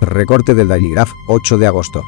Recorte del Daily Graph, 8 de agosto.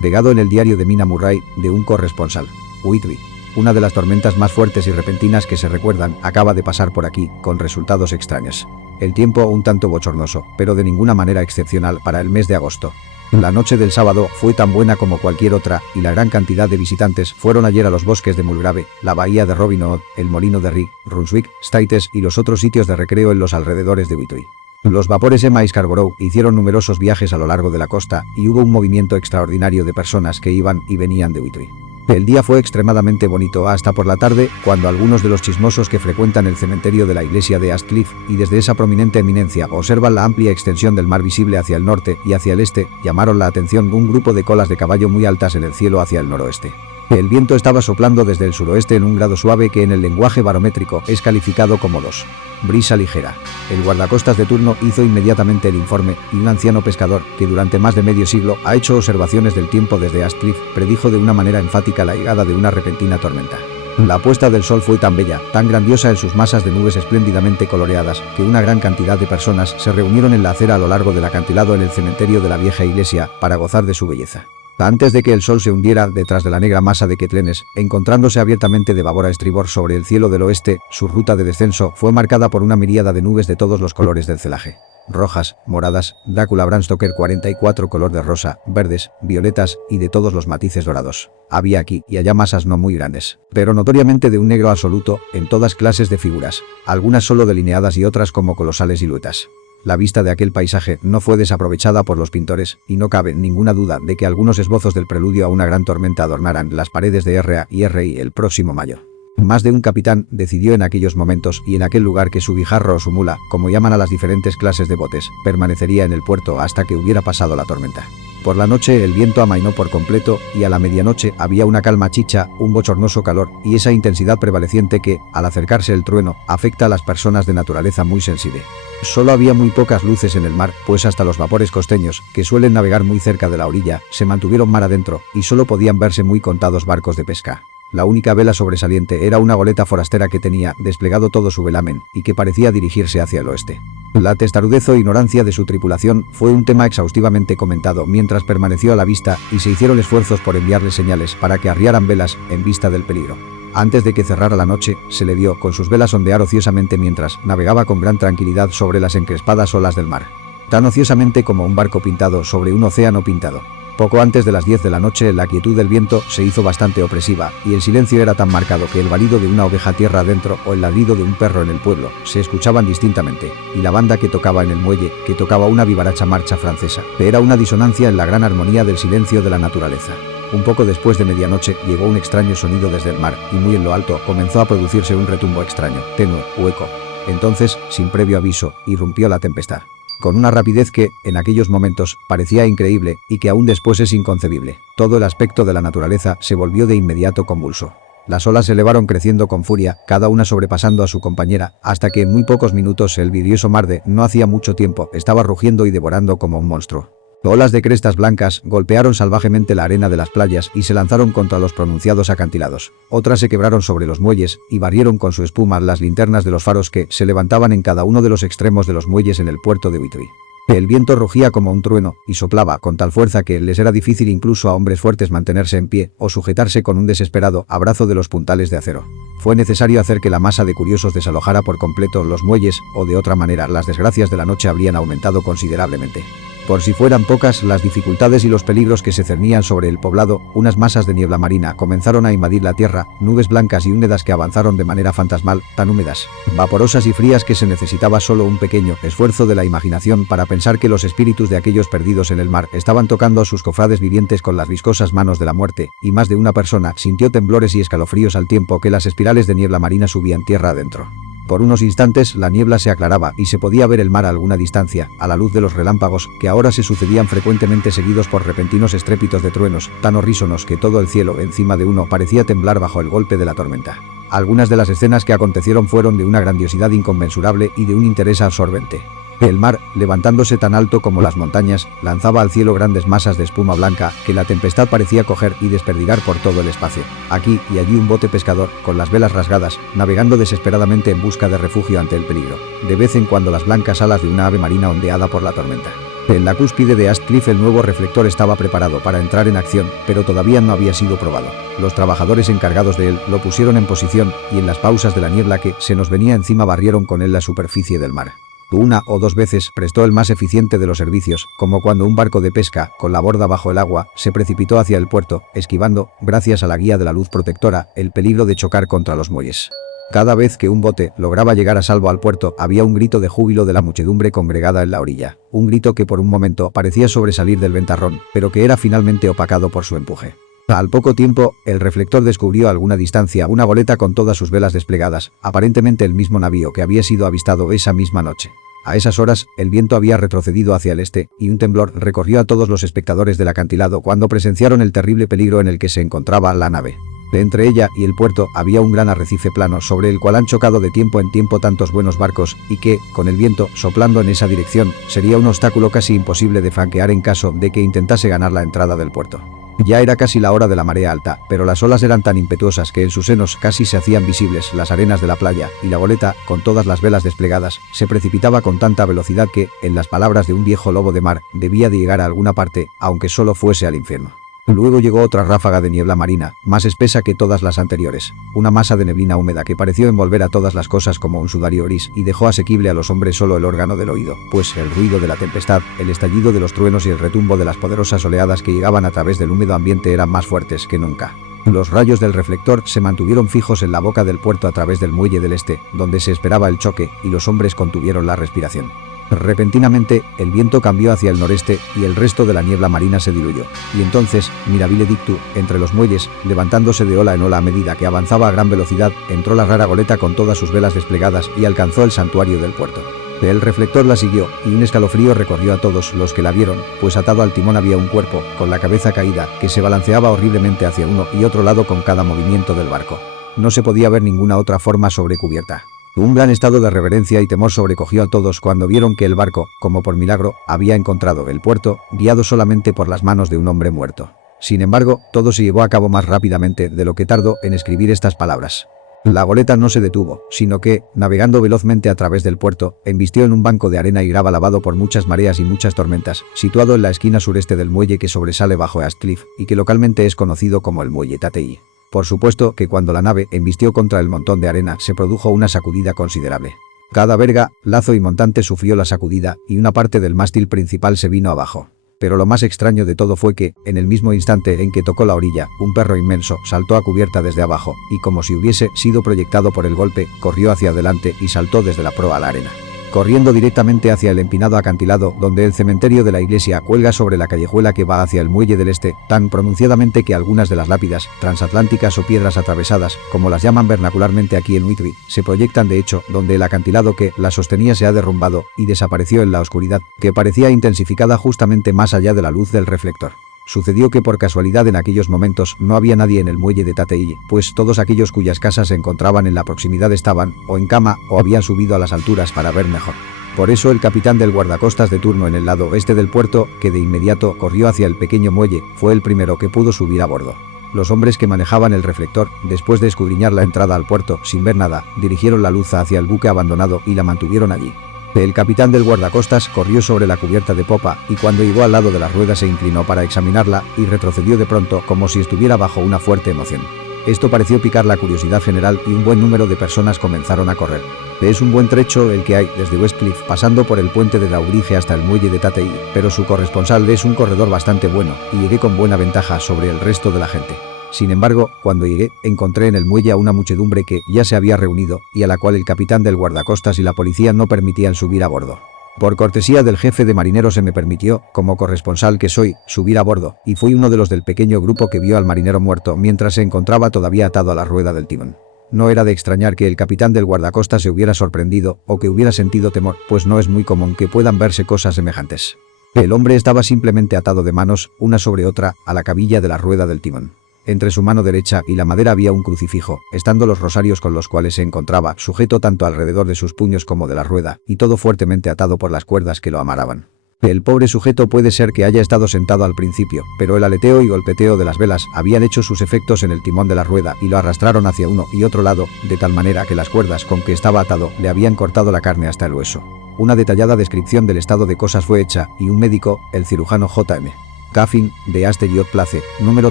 Pegado en el diario de Mina Murray, de un corresponsal. Whitby. Una de las tormentas más fuertes y repentinas que se recuerdan acaba de pasar por aquí, con resultados extraños. El tiempo un tanto bochornoso, pero de ninguna manera excepcional para el mes de agosto. La noche del sábado fue tan buena como cualquier otra, y la gran cantidad de visitantes fueron ayer a los bosques de Mulgrave, la bahía de Robin Hood, el molino de Rye, Brunswick, Staithes y los otros sitios de recreo en los alrededores de Whitby. Los vapores Emma y Scarborough hicieron numerosos viajes a lo largo de la costa, y hubo un movimiento extraordinario de personas que iban y venían de Whitby. El día fue extremadamente bonito hasta por la tarde, cuando algunos de los chismosos que frecuentan el cementerio de la iglesia de Astcliff y desde esa prominente eminencia observan la amplia extensión del mar visible hacia el norte y hacia el este, llamaron la atención un grupo de colas de caballo muy altas en el cielo hacia el noroeste. El viento estaba soplando desde el suroeste en un grado suave que en el lenguaje barométrico es calificado como 2. Brisa ligera. El guardacostas de turno hizo inmediatamente el informe, y un anciano pescador, que durante más de medio siglo ha hecho observaciones del tiempo desde Astcliff, predijo de una manera enfática la llegada de una repentina tormenta. La puesta del sol fue tan bella, tan grandiosa en sus masas de nubes espléndidamente coloreadas, que una gran cantidad de personas se reunieron en la acera a lo largo del acantilado en el cementerio de la vieja iglesia, para gozar de su belleza. Antes de que el sol se hundiera detrás de la negra masa de quetlenes, encontrándose abiertamente de babor a estribor sobre el cielo del oeste, su ruta de descenso fue marcada por una miríada de nubes de todos los colores del celaje. Rojas, moradas, Drácula Branstoker 44 color de rosa, verdes, violetas y de todos los matices dorados. Había aquí y allá masas no muy grandes, pero notoriamente de un negro absoluto, en todas clases de figuras, algunas solo delineadas y otras como colosales siluetas. La vista de aquel paisaje no fue desaprovechada por los pintores, y no cabe ninguna duda de que algunos esbozos del preludio a una gran tormenta adornaran las paredes de R.A. y R.I. el próximo mayo. Más de un capitán decidió en aquellos momentos y en aquel lugar que su guijarro o su mula, como llaman a las diferentes clases de botes, permanecería en el puerto hasta que hubiera pasado la tormenta. Por la noche el viento amainó por completo, y a la medianoche había una calma chicha, un bochornoso calor, y esa intensidad prevaleciente que, al acercarse el trueno, afecta a las personas de naturaleza muy sensible. Solo había muy pocas luces en el mar, pues hasta los vapores costeños, que suelen navegar muy cerca de la orilla, se mantuvieron mar adentro, y solo podían verse muy contados barcos de pesca. La única vela sobresaliente era una goleta forastera que tenía desplegado todo su velamen, y que parecía dirigirse hacia el oeste. La testarudez o ignorancia de su tripulación fue un tema exhaustivamente comentado mientras permaneció a la vista, y se hicieron esfuerzos por enviarle señales para que arriaran velas en vista del peligro. Antes de que cerrara la noche, se le vio con sus velas ondear ociosamente mientras navegaba con gran tranquilidad sobre las encrespadas olas del mar. Tan ociosamente como un barco pintado sobre un océano pintado. Poco antes de las 10 de la noche la quietud del viento se hizo bastante opresiva, y el silencio era tan marcado que el balido de una oveja tierra adentro o el ladrido de un perro en el pueblo se escuchaban distintamente, y la banda que tocaba en el muelle, que tocaba una vivaracha marcha francesa, era una disonancia en la gran armonía del silencio de la naturaleza. Un poco después de medianoche llegó un extraño sonido desde el mar, y muy en lo alto comenzó a producirse un retumbo extraño, tenue, hueco. Entonces, sin previo aviso, irrumpió la tempestad. Con una rapidez que, en aquellos momentos, parecía increíble, y que aún después es inconcebible. Todo el aspecto de la naturaleza se volvió de inmediato convulso. Las olas se elevaron creciendo con furia, cada una sobrepasando a su compañera, hasta que en muy pocos minutos el vidrioso mar de no hacía mucho tiempo estaba rugiendo y devorando como un monstruo. Olas de crestas blancas golpearon salvajemente la arena de las playas y se lanzaron contra los pronunciados acantilados. Otras se quebraron sobre los muelles y barrieron con su espuma las linternas de los faros que se levantaban en cada uno de los extremos de los muelles en el puerto de Whitby. El viento rugía como un trueno y soplaba con tal fuerza que les era difícil incluso a hombres fuertes mantenerse en pie o sujetarse con un desesperado abrazo de los puntales de acero. Fue necesario hacer que la masa de curiosos desalojara por completo los muelles, o de otra manera las desgracias de la noche habrían aumentado considerablemente. Por si fueran pocas las dificultades y los peligros que se cernían sobre el poblado, unas masas de niebla marina comenzaron a invadir la tierra, nubes blancas y húmedas que avanzaron de manera fantasmal, tan húmedas, vaporosas y frías que se necesitaba solo un pequeño esfuerzo de la imaginación para pensar que los espíritus de aquellos perdidos en el mar estaban tocando a sus cofrades vivientes con las viscosas manos de la muerte, y más de una persona sintió temblores y escalofríos al tiempo que las espirales de niebla marina subían tierra adentro. Por unos instantes la niebla se aclaraba y se podía ver el mar a alguna distancia, a la luz de los relámpagos, que ahora se sucedían frecuentemente seguidos por repentinos estrépitos de truenos, tan horrísonos que todo el cielo encima de uno parecía temblar bajo el golpe de la tormenta. Algunas de las escenas que acontecieron fueron de una grandiosidad inconmensurable y de un interés absorbente. El mar, levantándose tan alto como las montañas, lanzaba al cielo grandes masas de espuma blanca que la tempestad parecía coger y desperdigar por todo el espacio. Aquí y allí un bote pescador, con las velas rasgadas, navegando desesperadamente en busca de refugio ante el peligro. De vez en cuando las blancas alas de una ave marina ondeada por la tormenta. En la cúspide de Astcliff el nuevo reflector estaba preparado para entrar en acción, pero todavía no había sido probado. Los trabajadores encargados de él lo pusieron en posición y en las pausas de la niebla que se nos venía encima barrieron con él la superficie del mar. Una o dos veces prestó el más eficiente de los servicios, como cuando un barco de pesca, con la borda bajo el agua, se precipitó hacia el puerto, esquivando, gracias a la guía de la luz protectora, el peligro de chocar contra los muelles. Cada vez que un bote lograba llegar a salvo al puerto, había un grito de júbilo de la muchedumbre congregada en la orilla. Un grito que por un momento parecía sobresalir del ventarrón, pero que era finalmente opacado por su empuje. Al poco tiempo, el reflector descubrió a alguna distancia una goleta con todas sus velas desplegadas, aparentemente el mismo navío que había sido avistado esa misma noche. A esas horas, el viento había retrocedido hacia el este, y un temblor recorrió a todos los espectadores del acantilado cuando presenciaron el terrible peligro en el que se encontraba la nave. De entre ella y el puerto había un gran arrecife plano sobre el cual han chocado de tiempo en tiempo tantos buenos barcos, y que, con el viento soplando en esa dirección, sería un obstáculo casi imposible de franquear en caso de que intentase ganar la entrada del puerto. Ya era casi la hora de la marea alta, pero las olas eran tan impetuosas que en sus senos casi se hacían visibles las arenas de la playa, y la goleta, con todas las velas desplegadas, se precipitaba con tanta velocidad que, en las palabras de un viejo lobo de mar, debía de llegar a alguna parte, aunque solo fuese al infierno. Luego llegó otra ráfaga de niebla marina, más espesa que todas las anteriores, una masa de neblina húmeda que pareció envolver a todas las cosas como un sudario gris y dejó asequible a los hombres solo el órgano del oído, pues el ruido de la tempestad, el estallido de los truenos y el retumbo de las poderosas oleadas que llegaban a través del húmedo ambiente eran más fuertes que nunca. Los rayos del reflector se mantuvieron fijos en la boca del puerto a través del muelle del este, donde se esperaba el choque, y los hombres contuvieron la respiración. Repentinamente, el viento cambió hacia el noreste y el resto de la niebla marina se diluyó. Y entonces, mirabile dictu, entre los muelles, levantándose de ola en ola a medida que avanzaba a gran velocidad, entró la rara goleta con todas sus velas desplegadas y alcanzó el santuario del puerto. El reflector la siguió, y un escalofrío recorrió a todos los que la vieron, pues atado al timón había un cuerpo, con la cabeza caída, que se balanceaba horriblemente hacia uno y otro lado con cada movimiento del barco. No se podía ver ninguna otra forma sobre cubierta. Un gran estado de reverencia y temor sobrecogió a todos cuando vieron que el barco, como por milagro, había encontrado el puerto, guiado solamente por las manos de un hombre muerto. Sin embargo, todo se llevó a cabo más rápidamente de lo que tardó en escribir estas palabras. La goleta no se detuvo, sino que, navegando velozmente a través del puerto, embistió en un banco de arena y grava lavado por muchas mareas y muchas tormentas, situado en la esquina sureste del muelle que sobresale bajo Astcliff y que localmente es conocido como el muelle Tatei. Por supuesto que cuando la nave embistió contra el montón de arena se produjo una sacudida considerable. Cada verga, lazo y montante sufrió la sacudida y una parte del mástil principal se vino abajo. Pero lo más extraño de todo fue que, en el mismo instante en que tocó la orilla, un perro inmenso saltó a cubierta desde abajo y, como si hubiese sido proyectado por el golpe, corrió hacia adelante y saltó desde la proa a la arena, corriendo directamente hacia el empinado acantilado donde el cementerio de la iglesia cuelga sobre la callejuela que va hacia el muelle del este, tan pronunciadamente que algunas de las lápidas, transatlánticas o piedras atravesadas, como las llaman vernacularmente aquí en Whitby, se proyectan de hecho donde el acantilado que la sostenía se ha derrumbado y desapareció en la oscuridad, que parecía intensificada justamente más allá de la luz del reflector. Sucedió que por casualidad en aquellos momentos no había nadie en el muelle de Tatei, pues todos aquellos cuyas casas se encontraban en la proximidad estaban, o en cama, o habían subido a las alturas para ver mejor. Por eso el capitán del guardacostas de turno en el lado oeste del puerto, que de inmediato corrió hacia el pequeño muelle, fue el primero que pudo subir a bordo. Los hombres que manejaban el reflector, después de escudriñar la entrada al puerto, sin ver nada, dirigieron la luz hacia el buque abandonado y la mantuvieron allí. El capitán del guardacostas corrió sobre la cubierta de popa y cuando llegó al lado de la rueda se inclinó para examinarla y retrocedió de pronto como si estuviera bajo una fuerte emoción. Esto pareció picar la curiosidad general y un buen número de personas comenzaron a correr. Es un buen trecho el que hay desde Westcliff pasando por el puente de Daubrige hasta el muelle de Tatei, pero su corresponsal es un corredor bastante bueno y llegué con buena ventaja sobre el resto de la gente. Sin embargo, cuando llegué, encontré en el muelle a una muchedumbre que ya se había reunido y a la cual el capitán del guardacostas y la policía no permitían subir a bordo. Por cortesía del jefe de marineros se me permitió, como corresponsal que soy, subir a bordo, y fui uno de los del pequeño grupo que vio al marinero muerto mientras se encontraba todavía atado a la rueda del timón. No era de extrañar que el capitán del guardacostas se hubiera sorprendido o que hubiera sentido temor, pues no es muy común que puedan verse cosas semejantes. El hombre estaba simplemente atado de manos, una sobre otra, a la cabilla de la rueda del timón. Entre su mano derecha y la madera había un crucifijo, estando los rosarios con los cuales se encontraba, sujeto tanto alrededor de sus puños como de la rueda, y todo fuertemente atado por las cuerdas que lo amarraban. El pobre sujeto puede ser que haya estado sentado al principio, pero el aleteo y golpeteo de las velas habían hecho sus efectos en el timón de la rueda y lo arrastraron hacia uno y otro lado, de tal manera que las cuerdas con que estaba atado le habían cortado la carne hasta el hueso. Una detallada descripción del estado de cosas fue hecha, y un médico, el cirujano J.M. Caffin, de Asteriot Place, número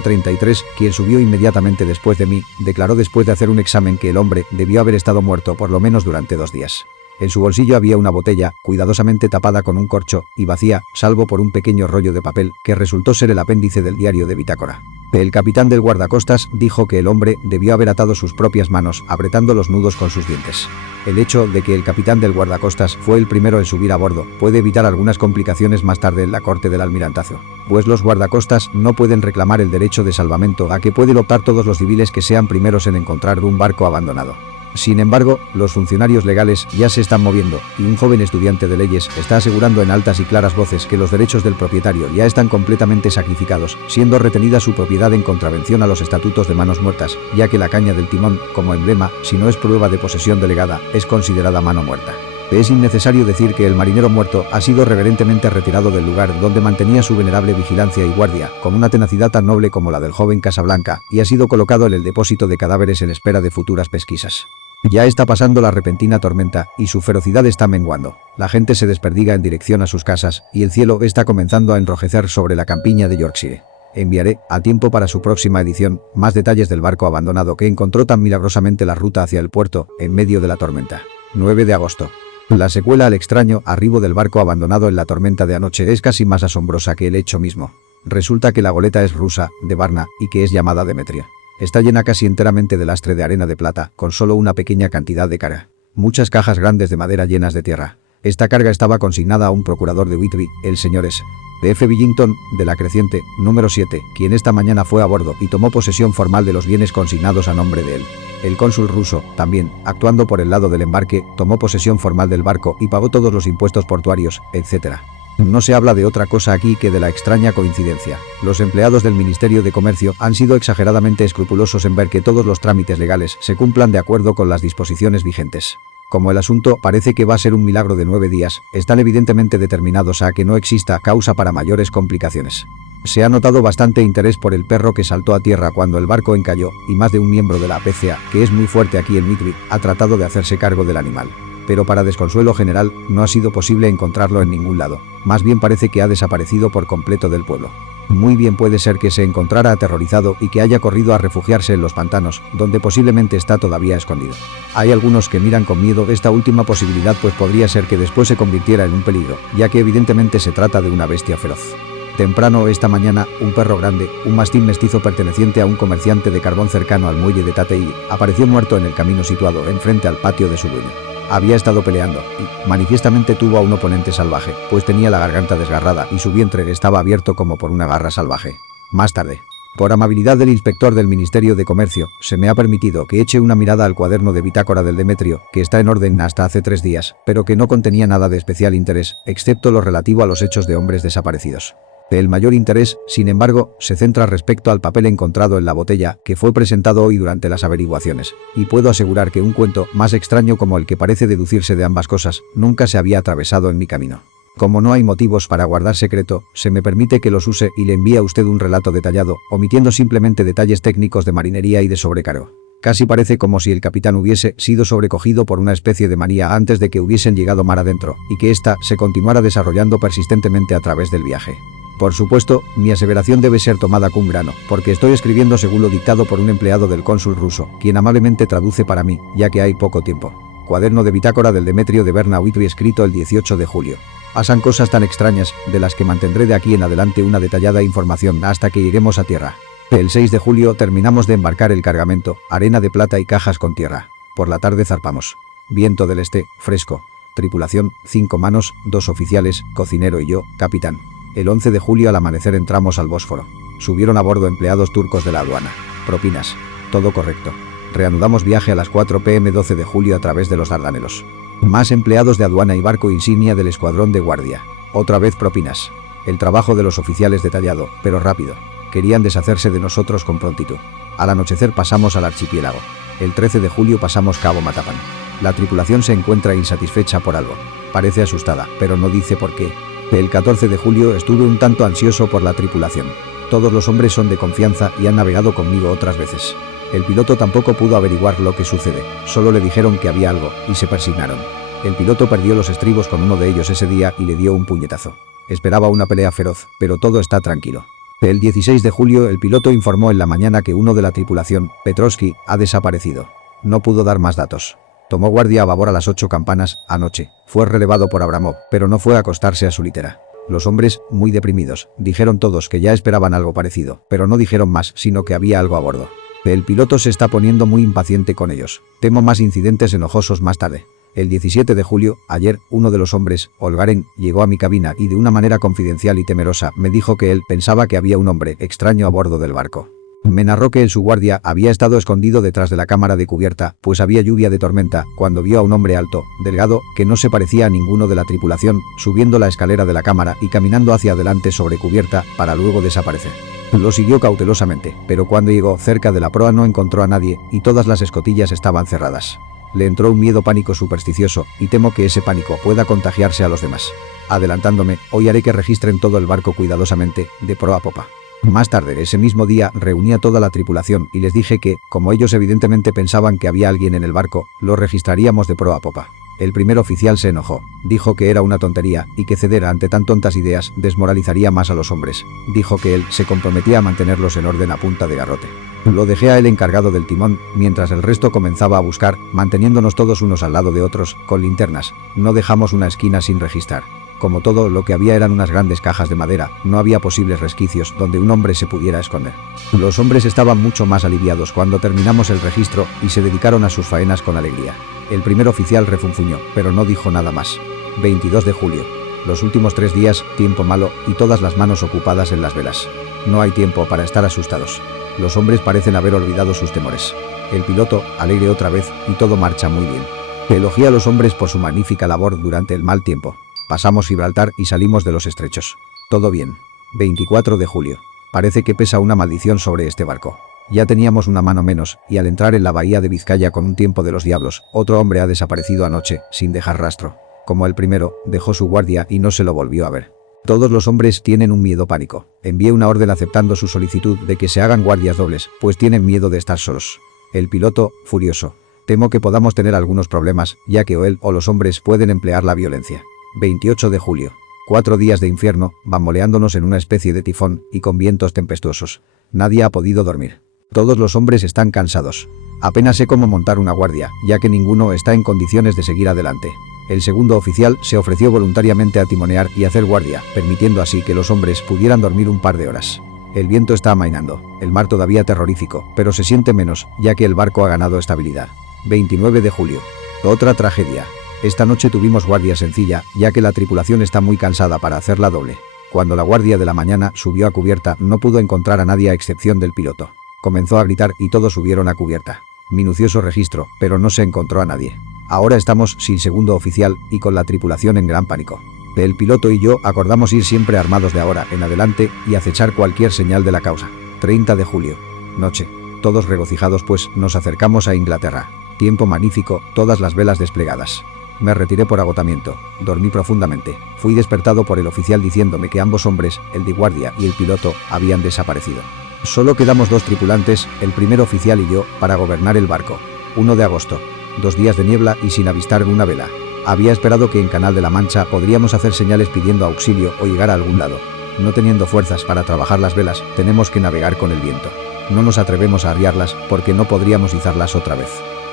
33, quien subió inmediatamente después de mí, declaró después de hacer un examen que el hombre debió haber estado muerto por lo menos durante 2 días. En su bolsillo había una botella, cuidadosamente tapada con un corcho, y vacía, salvo por un pequeño rollo de papel, que resultó ser el apéndice del diario de bitácora. El capitán del guardacostas dijo que el hombre debió haber atado sus propias manos, apretando los nudos con sus dientes. El hecho de que el capitán del guardacostas fue el primero en subir a bordo puede evitar algunas complicaciones más tarde en la corte del almirantazgo, pues los guardacostas no pueden reclamar el derecho de salvamento a que pueden optar todos los civiles que sean primeros en encontrar un barco abandonado. Sin embargo, los funcionarios legales ya se están moviendo, y un joven estudiante de leyes está asegurando en altas y claras voces que los derechos del propietario ya están completamente sacrificados, siendo retenida su propiedad en contravención a los estatutos de manos muertas, ya que la caña del timón, como emblema, si no es prueba de posesión delegada, es considerada mano muerta. Es innecesario decir que el marinero muerto ha sido reverentemente retirado del lugar donde mantenía su venerable vigilancia y guardia, con una tenacidad tan noble como la del joven Casablanca, y ha sido colocado en el depósito de cadáveres en espera de futuras pesquisas. Ya está pasando la repentina tormenta, y su ferocidad está menguando. La gente se desperdiga en dirección a sus casas, y el cielo está comenzando a enrojecer sobre la campiña de Yorkshire. Enviaré, a tiempo para su próxima edición, más detalles del barco abandonado que encontró tan milagrosamente la ruta hacia el puerto, en medio de la tormenta. 9 de agosto. La secuela al extraño arribo del barco abandonado en la tormenta de anoche es casi más asombrosa que el hecho mismo. Resulta que la goleta es rusa, de Varna, y que es llamada Demetria. Está llena casi enteramente de lastre de arena de plata, con solo una pequeña cantidad de carga. Muchas cajas grandes de madera llenas de tierra. Esta carga estaba consignada a un procurador de Whitby, el señor S. de F. Billington, de la Creciente, número 7, quien esta mañana fue a bordo y tomó posesión formal de los bienes consignados a nombre de él. El cónsul ruso, también, actuando por el lado del embarque, tomó posesión formal del barco y pagó todos los impuestos portuarios, etc. No se habla de otra cosa aquí que de la extraña coincidencia. Los empleados del Ministerio de Comercio han sido exageradamente escrupulosos en ver que todos los trámites legales se cumplan de acuerdo con las disposiciones vigentes. Como el asunto parece que va a ser un milagro de 9 días, están evidentemente determinados a que no exista causa para mayores complicaciones. Se ha notado bastante interés por el perro que saltó a tierra cuando el barco encalló, y más de un miembro de la PCA, que es muy fuerte aquí en Whitby, ha tratado de hacerse cargo del animal. Pero para desconsuelo general, no ha sido posible encontrarlo en ningún lado. Más bien parece que ha desaparecido por completo del pueblo. Muy bien puede ser que se encontrara aterrorizado y que haya corrido a refugiarse en los pantanos, donde posiblemente está todavía escondido. Hay algunos que miran con miedo esta última posibilidad, pues podría ser que después se convirtiera en un peligro, ya que evidentemente se trata de una bestia feroz. Temprano esta mañana, un perro grande, un mastín mestizo perteneciente a un comerciante de carbón cercano al muelle de Tatei, apareció muerto en el camino situado enfrente al patio de su dueño. Había estado peleando, y, manifiestamente tuvo a un oponente salvaje, pues tenía la garganta desgarrada y su vientre estaba abierto como por una garra salvaje. Más tarde, por amabilidad del inspector del Ministerio de Comercio, se me ha permitido que eche una mirada al cuaderno de bitácora del Demetrio, que está en orden hasta hace 3 días, pero que no contenía nada de especial interés, excepto lo relativo a los hechos de hombres desaparecidos. El mayor interés, sin embargo, se centra respecto al papel encontrado en la botella, que fue presentado hoy durante las averiguaciones, y puedo asegurar que un cuento más extraño como el que parece deducirse de ambas cosas, nunca se había atravesado en mi camino. Como no hay motivos para guardar secreto, se me permite que los use y le envíe a usted un relato detallado, omitiendo simplemente detalles técnicos de marinería y de sobrecargo. Casi parece como si el capitán hubiese sido sobrecogido por una especie de manía antes de que hubiesen llegado mar adentro, y que ésta se continuara desarrollando persistentemente a través del viaje. Por supuesto, mi aseveración debe ser tomada con grano, porque estoy escribiendo según lo dictado por un empleado del cónsul ruso, quien amablemente traduce para mí, ya que hay poco tiempo. Cuaderno de bitácora del Demetrio de Berna Whitby, escrito el 18 de julio. Pasan cosas tan extrañas, de las que mantendré de aquí en adelante una detallada información hasta que lleguemos a tierra. El 6 de julio terminamos de embarcar el cargamento, arena de plata y cajas con tierra. Por la tarde zarpamos. Viento del este, fresco. Tripulación, 5 manos, 2 oficiales, cocinero y yo, capitán. El 11 de julio al amanecer entramos al Bósforo. Subieron a bordo empleados turcos de la aduana. Propinas. Todo correcto. Reanudamos viaje a las 4 p.m. 12 de julio a través de los Dardanelos. Más empleados de aduana y barco insignia del escuadrón de guardia. Otra vez propinas. El trabajo de los oficiales detallado, pero rápido. Querían deshacerse de nosotros con prontitud. Al anochecer pasamos al archipiélago. El 13 de julio pasamos Cabo Matapan. La tripulación se encuentra insatisfecha por algo. Parece asustada, pero no dice por qué. El 14 de julio estuve un tanto ansioso por la tripulación. Todos los hombres son de confianza y han navegado conmigo otras veces. El piloto tampoco pudo averiguar lo que sucede, solo le dijeron que había algo, y se persignaron. El piloto perdió los estribos con uno de ellos ese día y le dio un puñetazo. Esperaba una pelea feroz, pero todo está tranquilo. El 16 de julio el piloto informó en la mañana que uno de la tripulación, Petrovsky, ha desaparecido. No pudo dar más datos. Tomó guardia a babor a las 8 campanas, anoche. Fue relevado por Abramov, pero no fue a acostarse a su litera. Los hombres, muy deprimidos, dijeron todos que ya esperaban algo parecido, pero no dijeron más, sino que había algo a bordo. El piloto se está poniendo muy impaciente con ellos. Temo más incidentes enojosos más tarde. El 17 de julio, ayer, uno de los hombres, Olgaren, llegó a mi cabina y de una manera confidencial y temerosa me dijo que él pensaba que había un hombre extraño a bordo del barco. Me narró que su guardia había estado escondido detrás de la cámara de cubierta, pues había lluvia de tormenta, cuando vio a un hombre alto, delgado, que no se parecía a ninguno de la tripulación, subiendo la escalera de la cámara y caminando hacia adelante sobre cubierta, para luego desaparecer. Lo siguió cautelosamente, pero cuando llegó cerca de la proa no encontró a nadie, y todas las escotillas estaban cerradas. Le entró un miedo pánico supersticioso, y temo que ese pánico pueda contagiarse a los demás. Adelantándome, hoy haré que registren todo el barco cuidadosamente, de proa a popa. Más tarde, ese mismo día, reuní a toda la tripulación y les dije que, como ellos evidentemente pensaban que había alguien en el barco, lo registraríamos de proa a popa. El primer oficial se enojó. Dijo que era una tontería y que ceder ante tan tontas ideas desmoralizaría más a los hombres. Dijo que él se comprometía a mantenerlos en orden a punta de garrote. Lo dejé a él encargado del timón, mientras el resto comenzaba a buscar, manteniéndonos todos unos al lado de otros, con linternas. No dejamos una esquina sin registrar. Como todo lo que había eran unas grandes cajas de madera, no había posibles resquicios donde un hombre se pudiera esconder. Los hombres estaban mucho más aliviados cuando terminamos el registro y se dedicaron a sus faenas con alegría. El primer oficial refunfuñó, pero no dijo nada más. 22 de julio. Los últimos 3 días, tiempo malo, y todas las manos ocupadas en las velas. No hay tiempo para estar asustados. Los hombres parecen haber olvidado sus temores. El piloto, alegre otra vez, y todo marcha muy bien. Elogié a los hombres por su magnífica labor durante el mal tiempo. Pasamos Gibraltar y salimos de los estrechos. Todo bien. 24 de julio. Parece que pesa una maldición sobre este barco. Ya teníamos una mano menos, y al entrar en la bahía de Vizcaya con un tiempo de los diablos, otro hombre ha desaparecido anoche, sin dejar rastro. Como el primero, dejó su guardia y no se lo volvió a ver. Todos los hombres tienen un miedo pánico. Envié una orden aceptando su solicitud de que se hagan guardias dobles, pues tienen miedo de estar solos. El piloto, furioso. Temo que podamos tener algunos problemas, ya que o él o los hombres pueden emplear la violencia. 28 de julio. 4 días de infierno, bamboleándonos en una especie de tifón y con vientos tempestuosos. Nadie ha podido dormir. Todos los hombres están cansados. Apenas sé cómo montar una guardia, ya que ninguno está en condiciones de seguir adelante. El segundo oficial se ofreció voluntariamente a timonear y hacer guardia, permitiendo así que los hombres pudieran dormir un par de horas. El viento está amainando, el mar todavía terrorífico, pero se siente menos, ya que el barco ha ganado estabilidad. 29 de julio. Otra tragedia. Esta noche tuvimos guardia sencilla, ya que la tripulación está muy cansada para hacerla doble. Cuando la guardia de la mañana subió a cubierta, no pudo encontrar a nadie a excepción del piloto. Comenzó a gritar y todos subieron a cubierta. Minucioso registro, pero no se encontró a nadie. Ahora estamos sin segundo oficial y con la tripulación en gran pánico. El piloto y yo acordamos ir siempre armados de ahora en adelante y acechar cualquier señal de la causa. 30 de julio. Noche. Todos regocijados pues nos acercamos a Inglaterra. Tiempo magnífico, todas las velas desplegadas. Me retiré por agotamiento, dormí profundamente. Fui despertado por el oficial diciéndome que ambos hombres, el de guardia y el piloto, habían desaparecido. Solo quedamos 2 tripulantes, el primer oficial y yo, para gobernar el barco. 1 de agosto. 2 días de niebla y sin avistar una vela. Había esperado que en Canal de la Mancha podríamos hacer señales pidiendo auxilio o llegar a algún lado. No teniendo fuerzas para trabajar las velas, tenemos que navegar con el viento. No nos atrevemos a arriarlas porque no podríamos izarlas otra vez.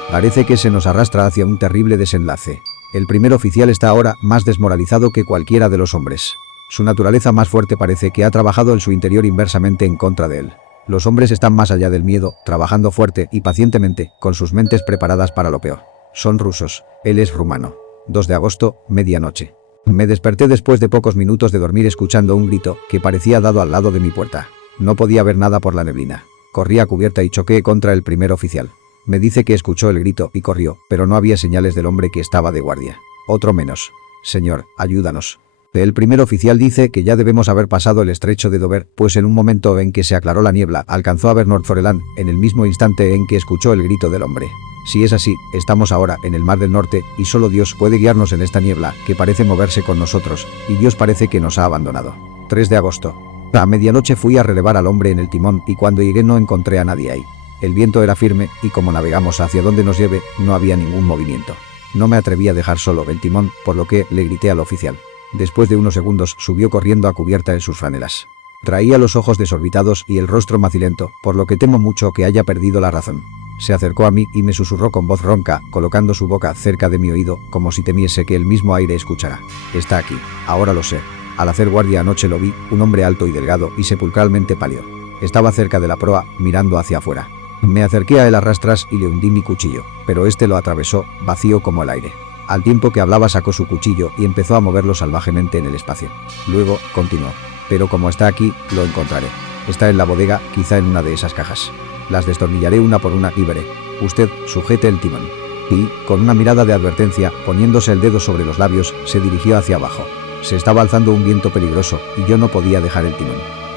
Parece que se nos arrastra hacia un terrible desenlace. El primer oficial está ahora más desmoralizado que cualquiera de los hombres. Su naturaleza más fuerte parece que ha trabajado en su interior inversamente en contra de él. Los hombres están más allá del miedo, trabajando fuerte y pacientemente, con sus mentes preparadas para lo peor. Son rusos, él es rumano. 2 de agosto, medianoche. Me desperté después de pocos minutos de dormir escuchando un grito que parecía dado al lado de mi puerta. No podía ver nada por la neblina. Corrí a cubierta y choqué contra el primer oficial. Me dice que escuchó el grito y corrió, pero no había señales del hombre que estaba de guardia. Otro menos. Señor, ayúdanos. El primer oficial dice que ya debemos haber pasado el estrecho de Dover, pues en un momento en que se aclaró la niebla alcanzó a ver Northumberland, en el mismo instante en que escuchó el grito del hombre. Si es así, estamos ahora en el Mar del Norte y solo Dios puede guiarnos en esta niebla que parece moverse con nosotros, y Dios parece que nos ha abandonado. 3 de agosto. A medianoche fui a relevar al hombre en el timón y cuando llegué no encontré a nadie ahí. El viento era firme y como navegamos hacia donde nos lleve, no había ningún movimiento. No me atreví a dejar solo el timón, por lo que le grité al oficial. Después de unos segundos subió corriendo a cubierta en sus franelas. Traía los ojos desorbitados y el rostro macilento, por lo que temo mucho que haya perdido la razón. Se acercó a mí y me susurró con voz ronca, colocando su boca cerca de mi oído, como si temiese que el mismo aire escuchara. Está aquí. Ahora lo sé. Al hacer guardia anoche lo vi, un hombre alto y delgado y sepulcralmente pálido. Estaba cerca de la proa, mirando hacia afuera. Me acerqué a él a rastras y le hundí mi cuchillo, pero este lo atravesó, vacío como el aire. Al tiempo que hablaba sacó su cuchillo y empezó a moverlo salvajemente en el espacio. Luego, continuó. Pero como está aquí, lo encontraré. Está en la bodega, quizá en una de esas cajas. Las destornillaré una por una y veré. Usted sujete el timón. Y, con una mirada de advertencia, poniéndose el dedo sobre los labios, se dirigió hacia abajo. Se estaba alzando un viento peligroso y yo no podía dejar el timón.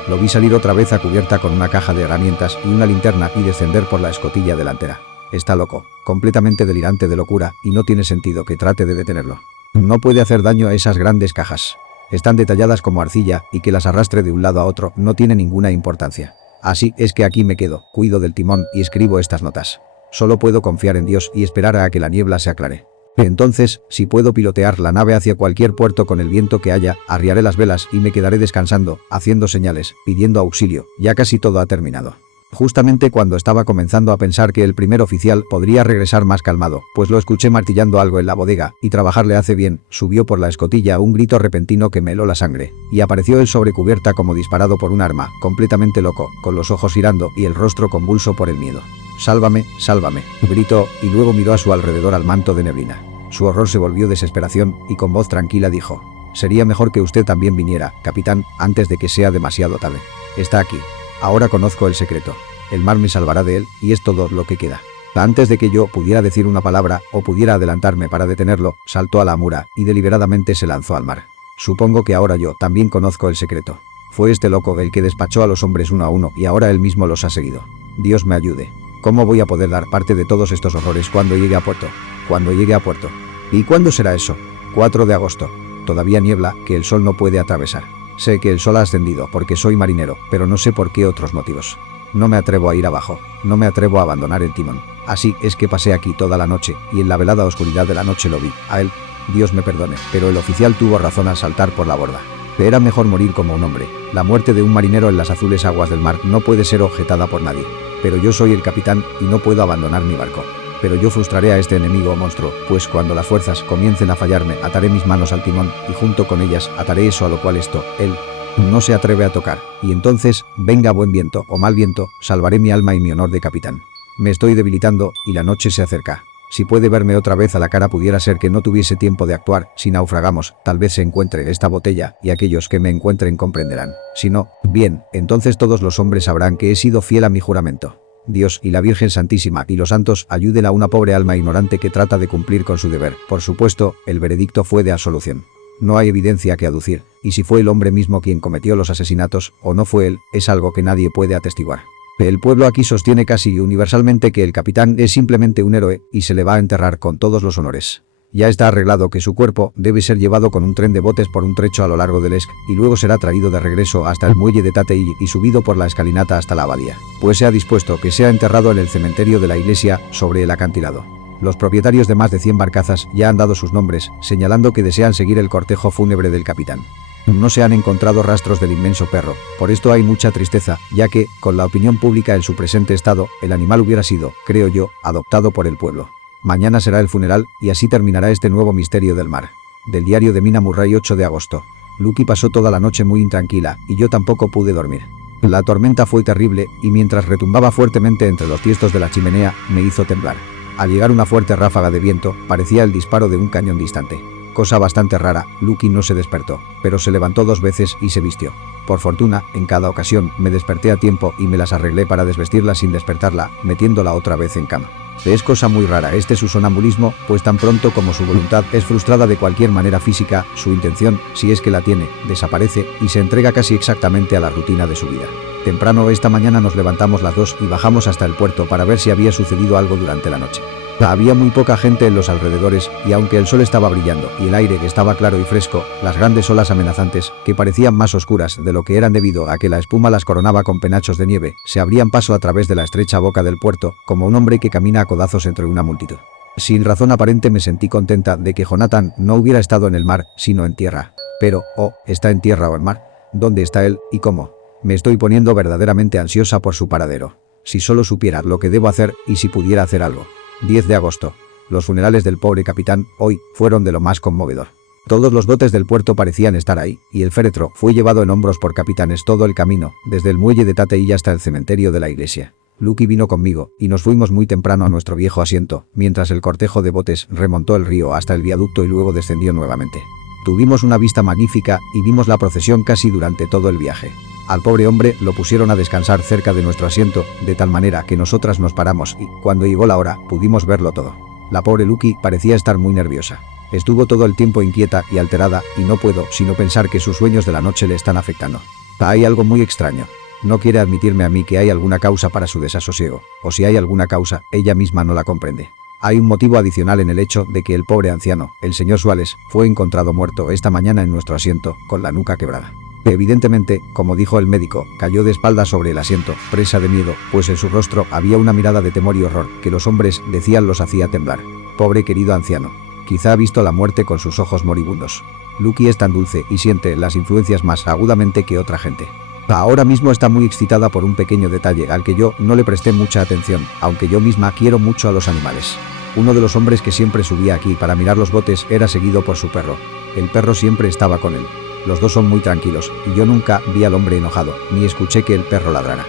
Lo vi salir otra vez a cubierta con una caja de herramientas y una linterna y descender por la escotilla delantera. Está loco, completamente delirante de locura, y no tiene sentido que trate de detenerlo. No puede hacer daño a esas grandes cajas. Están detalladas como arcilla y que las arrastre de un lado a otro no tiene ninguna importancia. Así es que aquí me quedo, cuido del timón y escribo estas notas. Solo puedo confiar en Dios y esperar a que la niebla se aclare. Entonces, si puedo pilotear la nave hacia cualquier puerto con el viento que haya, arriaré las velas y me quedaré descansando, haciendo señales, pidiendo auxilio. Ya casi todo ha terminado. Justamente cuando estaba comenzando a pensar que el primer oficial podría regresar más calmado, pues lo escuché martillando algo en la bodega, y trabajar le hace bien, subió por la escotilla un grito repentino que me heló la sangre, y apareció él sobre cubierta como disparado por un arma, completamente loco, con los ojos girando y el rostro convulso por el miedo. «Sálvame, sálvame», gritó, y luego miró a su alrededor al manto de neblina. Su horror se volvió desesperación, y con voz tranquila dijo: «Sería mejor que usted también viniera, capitán, antes de que sea demasiado tarde. Está aquí. Ahora conozco el secreto. El mar me salvará de él, y es todo lo que queda». Antes de que yo pudiera decir una palabra o pudiera adelantarme para detenerlo, saltó a la amura y deliberadamente se lanzó al mar. Supongo que ahora yo también conozco el secreto. Fue este loco el que despachó a los hombres uno a uno y ahora él mismo los ha seguido. Dios me ayude. ¿Cómo voy a poder dar parte de todos estos horrores cuando llegue a puerto? Cuando llegue a puerto. ¿Y cuándo será eso? 4 de agosto. Todavía niebla, que el sol no puede atravesar. Sé que el sol ha ascendido porque soy marinero, pero no sé por qué otros motivos. No me atrevo a ir abajo, no me atrevo a abandonar el timón. Así es que pasé aquí toda la noche, y en la velada oscuridad de la noche lo vi, a él. Dios me perdone, pero el oficial tuvo razón al saltar por la borda. Era mejor morir como un hombre. La muerte de un marinero en las azules aguas del mar no puede ser objetada por nadie. Pero yo soy el capitán y no puedo abandonar mi barco. Pero yo frustraré a este enemigo o monstruo, pues cuando las fuerzas comiencen a fallarme, ataré mis manos al timón y junto con ellas ataré eso a lo cual él no se atreve a tocar, y entonces, venga buen viento o mal viento, salvaré mi alma y mi honor de capitán. Me estoy debilitando y la noche se acerca. Si puede verme otra vez a la cara pudiera ser que no tuviese tiempo de actuar. Si naufragamos, tal vez se encuentre esta botella y aquellos que me encuentren comprenderán. Si no, bien, entonces todos los hombres sabrán que he sido fiel a mi juramento. Dios y la Virgen Santísima y los santos ayuden a una pobre alma ignorante que trata de cumplir con su deber. Por supuesto, el veredicto fue de absolución. No hay evidencia que aducir, y si fue el hombre mismo quien cometió los asesinatos, o no fue él, es algo que nadie puede atestiguar. El pueblo aquí sostiene casi universalmente que el capitán es simplemente un héroe, y se le va a enterrar con todos los honores. Ya está arreglado que su cuerpo debe ser llevado con un tren de botes por un trecho a lo largo del Esk, y luego será traído de regreso hasta el muelle de Tatei y subido por la escalinata hasta la abadía. Pues se ha dispuesto que sea enterrado en el cementerio de la iglesia, sobre el acantilado. Los propietarios de más de 100 barcazas ya han dado sus nombres, señalando que desean seguir el cortejo fúnebre del capitán. No se han encontrado rastros del inmenso perro, por esto hay mucha tristeza, ya que, con la opinión pública en su presente estado, el animal hubiera sido, creo yo, adoptado por el pueblo. Mañana será el funeral, y así terminará este nuevo misterio del mar. Del diario de Mina Murray 8 de agosto. Lucky pasó toda la noche muy intranquila, y yo tampoco pude dormir. La tormenta fue terrible, y mientras retumbaba fuertemente entre los tiestos de la chimenea, me hizo temblar. Al llegar una fuerte ráfaga de viento, parecía el disparo de un cañón distante. Cosa bastante rara, Lucky no se despertó, pero se levantó 2 veces y se vistió. Por fortuna, en cada ocasión, me desperté a tiempo y me las arreglé para desvestirla sin despertarla, metiéndola otra vez en cama. Es cosa muy rara su sonambulismo, pues tan pronto como su voluntad es frustrada de cualquier manera física, su intención, si es que la tiene, desaparece y se entrega casi exactamente a la rutina de su vida. Temprano esta mañana nos levantamos las 2 y bajamos hasta el puerto para ver si había sucedido algo durante la noche. Había muy poca gente en los alrededores y aunque el sol estaba brillando y el aire estaba claro y fresco, las grandes olas amenazantes, que parecían más oscuras de lo que eran debido a que la espuma las coronaba con penachos de nieve, se abrían paso a través de la estrecha boca del puerto, como un hombre que camina a codazos entre una multitud. Sin razón aparente me sentí contenta de que Jonathan no hubiera estado en el mar, sino en tierra. Pero, ¿está en tierra o en mar? ¿Dónde está él y cómo? Me estoy poniendo verdaderamente ansiosa por su paradero. Si solo supiera lo que debo hacer y si pudiera hacer algo. 10 de agosto. Los funerales del pobre capitán, hoy, fueron de lo más conmovedor. Todos los botes del puerto parecían estar ahí, y el féretro fue llevado en hombros por capitanes todo el camino, desde el muelle de Tateilla hasta el cementerio de la iglesia. Lucky vino conmigo, y nos fuimos muy temprano a nuestro viejo asiento, mientras el cortejo de botes remontó el río hasta el viaducto y luego descendió nuevamente. Tuvimos una vista magnífica y vimos la procesión casi durante todo el viaje. Al pobre hombre lo pusieron a descansar cerca de nuestro asiento, de tal manera que nosotras nos paramos y, cuando llegó la hora, pudimos verlo todo. La pobre Lucky parecía estar muy nerviosa. Estuvo todo el tiempo inquieta y alterada, y no puedo sino pensar que sus sueños de la noche le están afectando. Hay algo muy extraño. No quiere admitirme a mí que hay alguna causa para su desasosiego, o si hay alguna causa, ella misma no la comprende. Hay un motivo adicional en el hecho de que el pobre anciano, el señor Suárez, fue encontrado muerto esta mañana en nuestro asiento, con la nuca quebrada. Evidentemente, como dijo el médico, cayó de espaldas sobre el asiento, presa de miedo, pues en su rostro había una mirada de temor y horror que los hombres decían los hacía temblar. Pobre querido anciano. Quizá ha visto la muerte con sus ojos moribundos. Lucky es tan dulce y siente las influencias más agudamente que otra gente. Ahora mismo está muy excitada por un pequeño detalle al que yo no le presté mucha atención, aunque yo misma quiero mucho a los animales. Uno de los hombres que siempre subía aquí para mirar los botes era seguido por su perro. El perro siempre estaba con él. Los dos son muy tranquilos, y yo nunca vi al hombre enojado, ni escuché que el perro ladrara.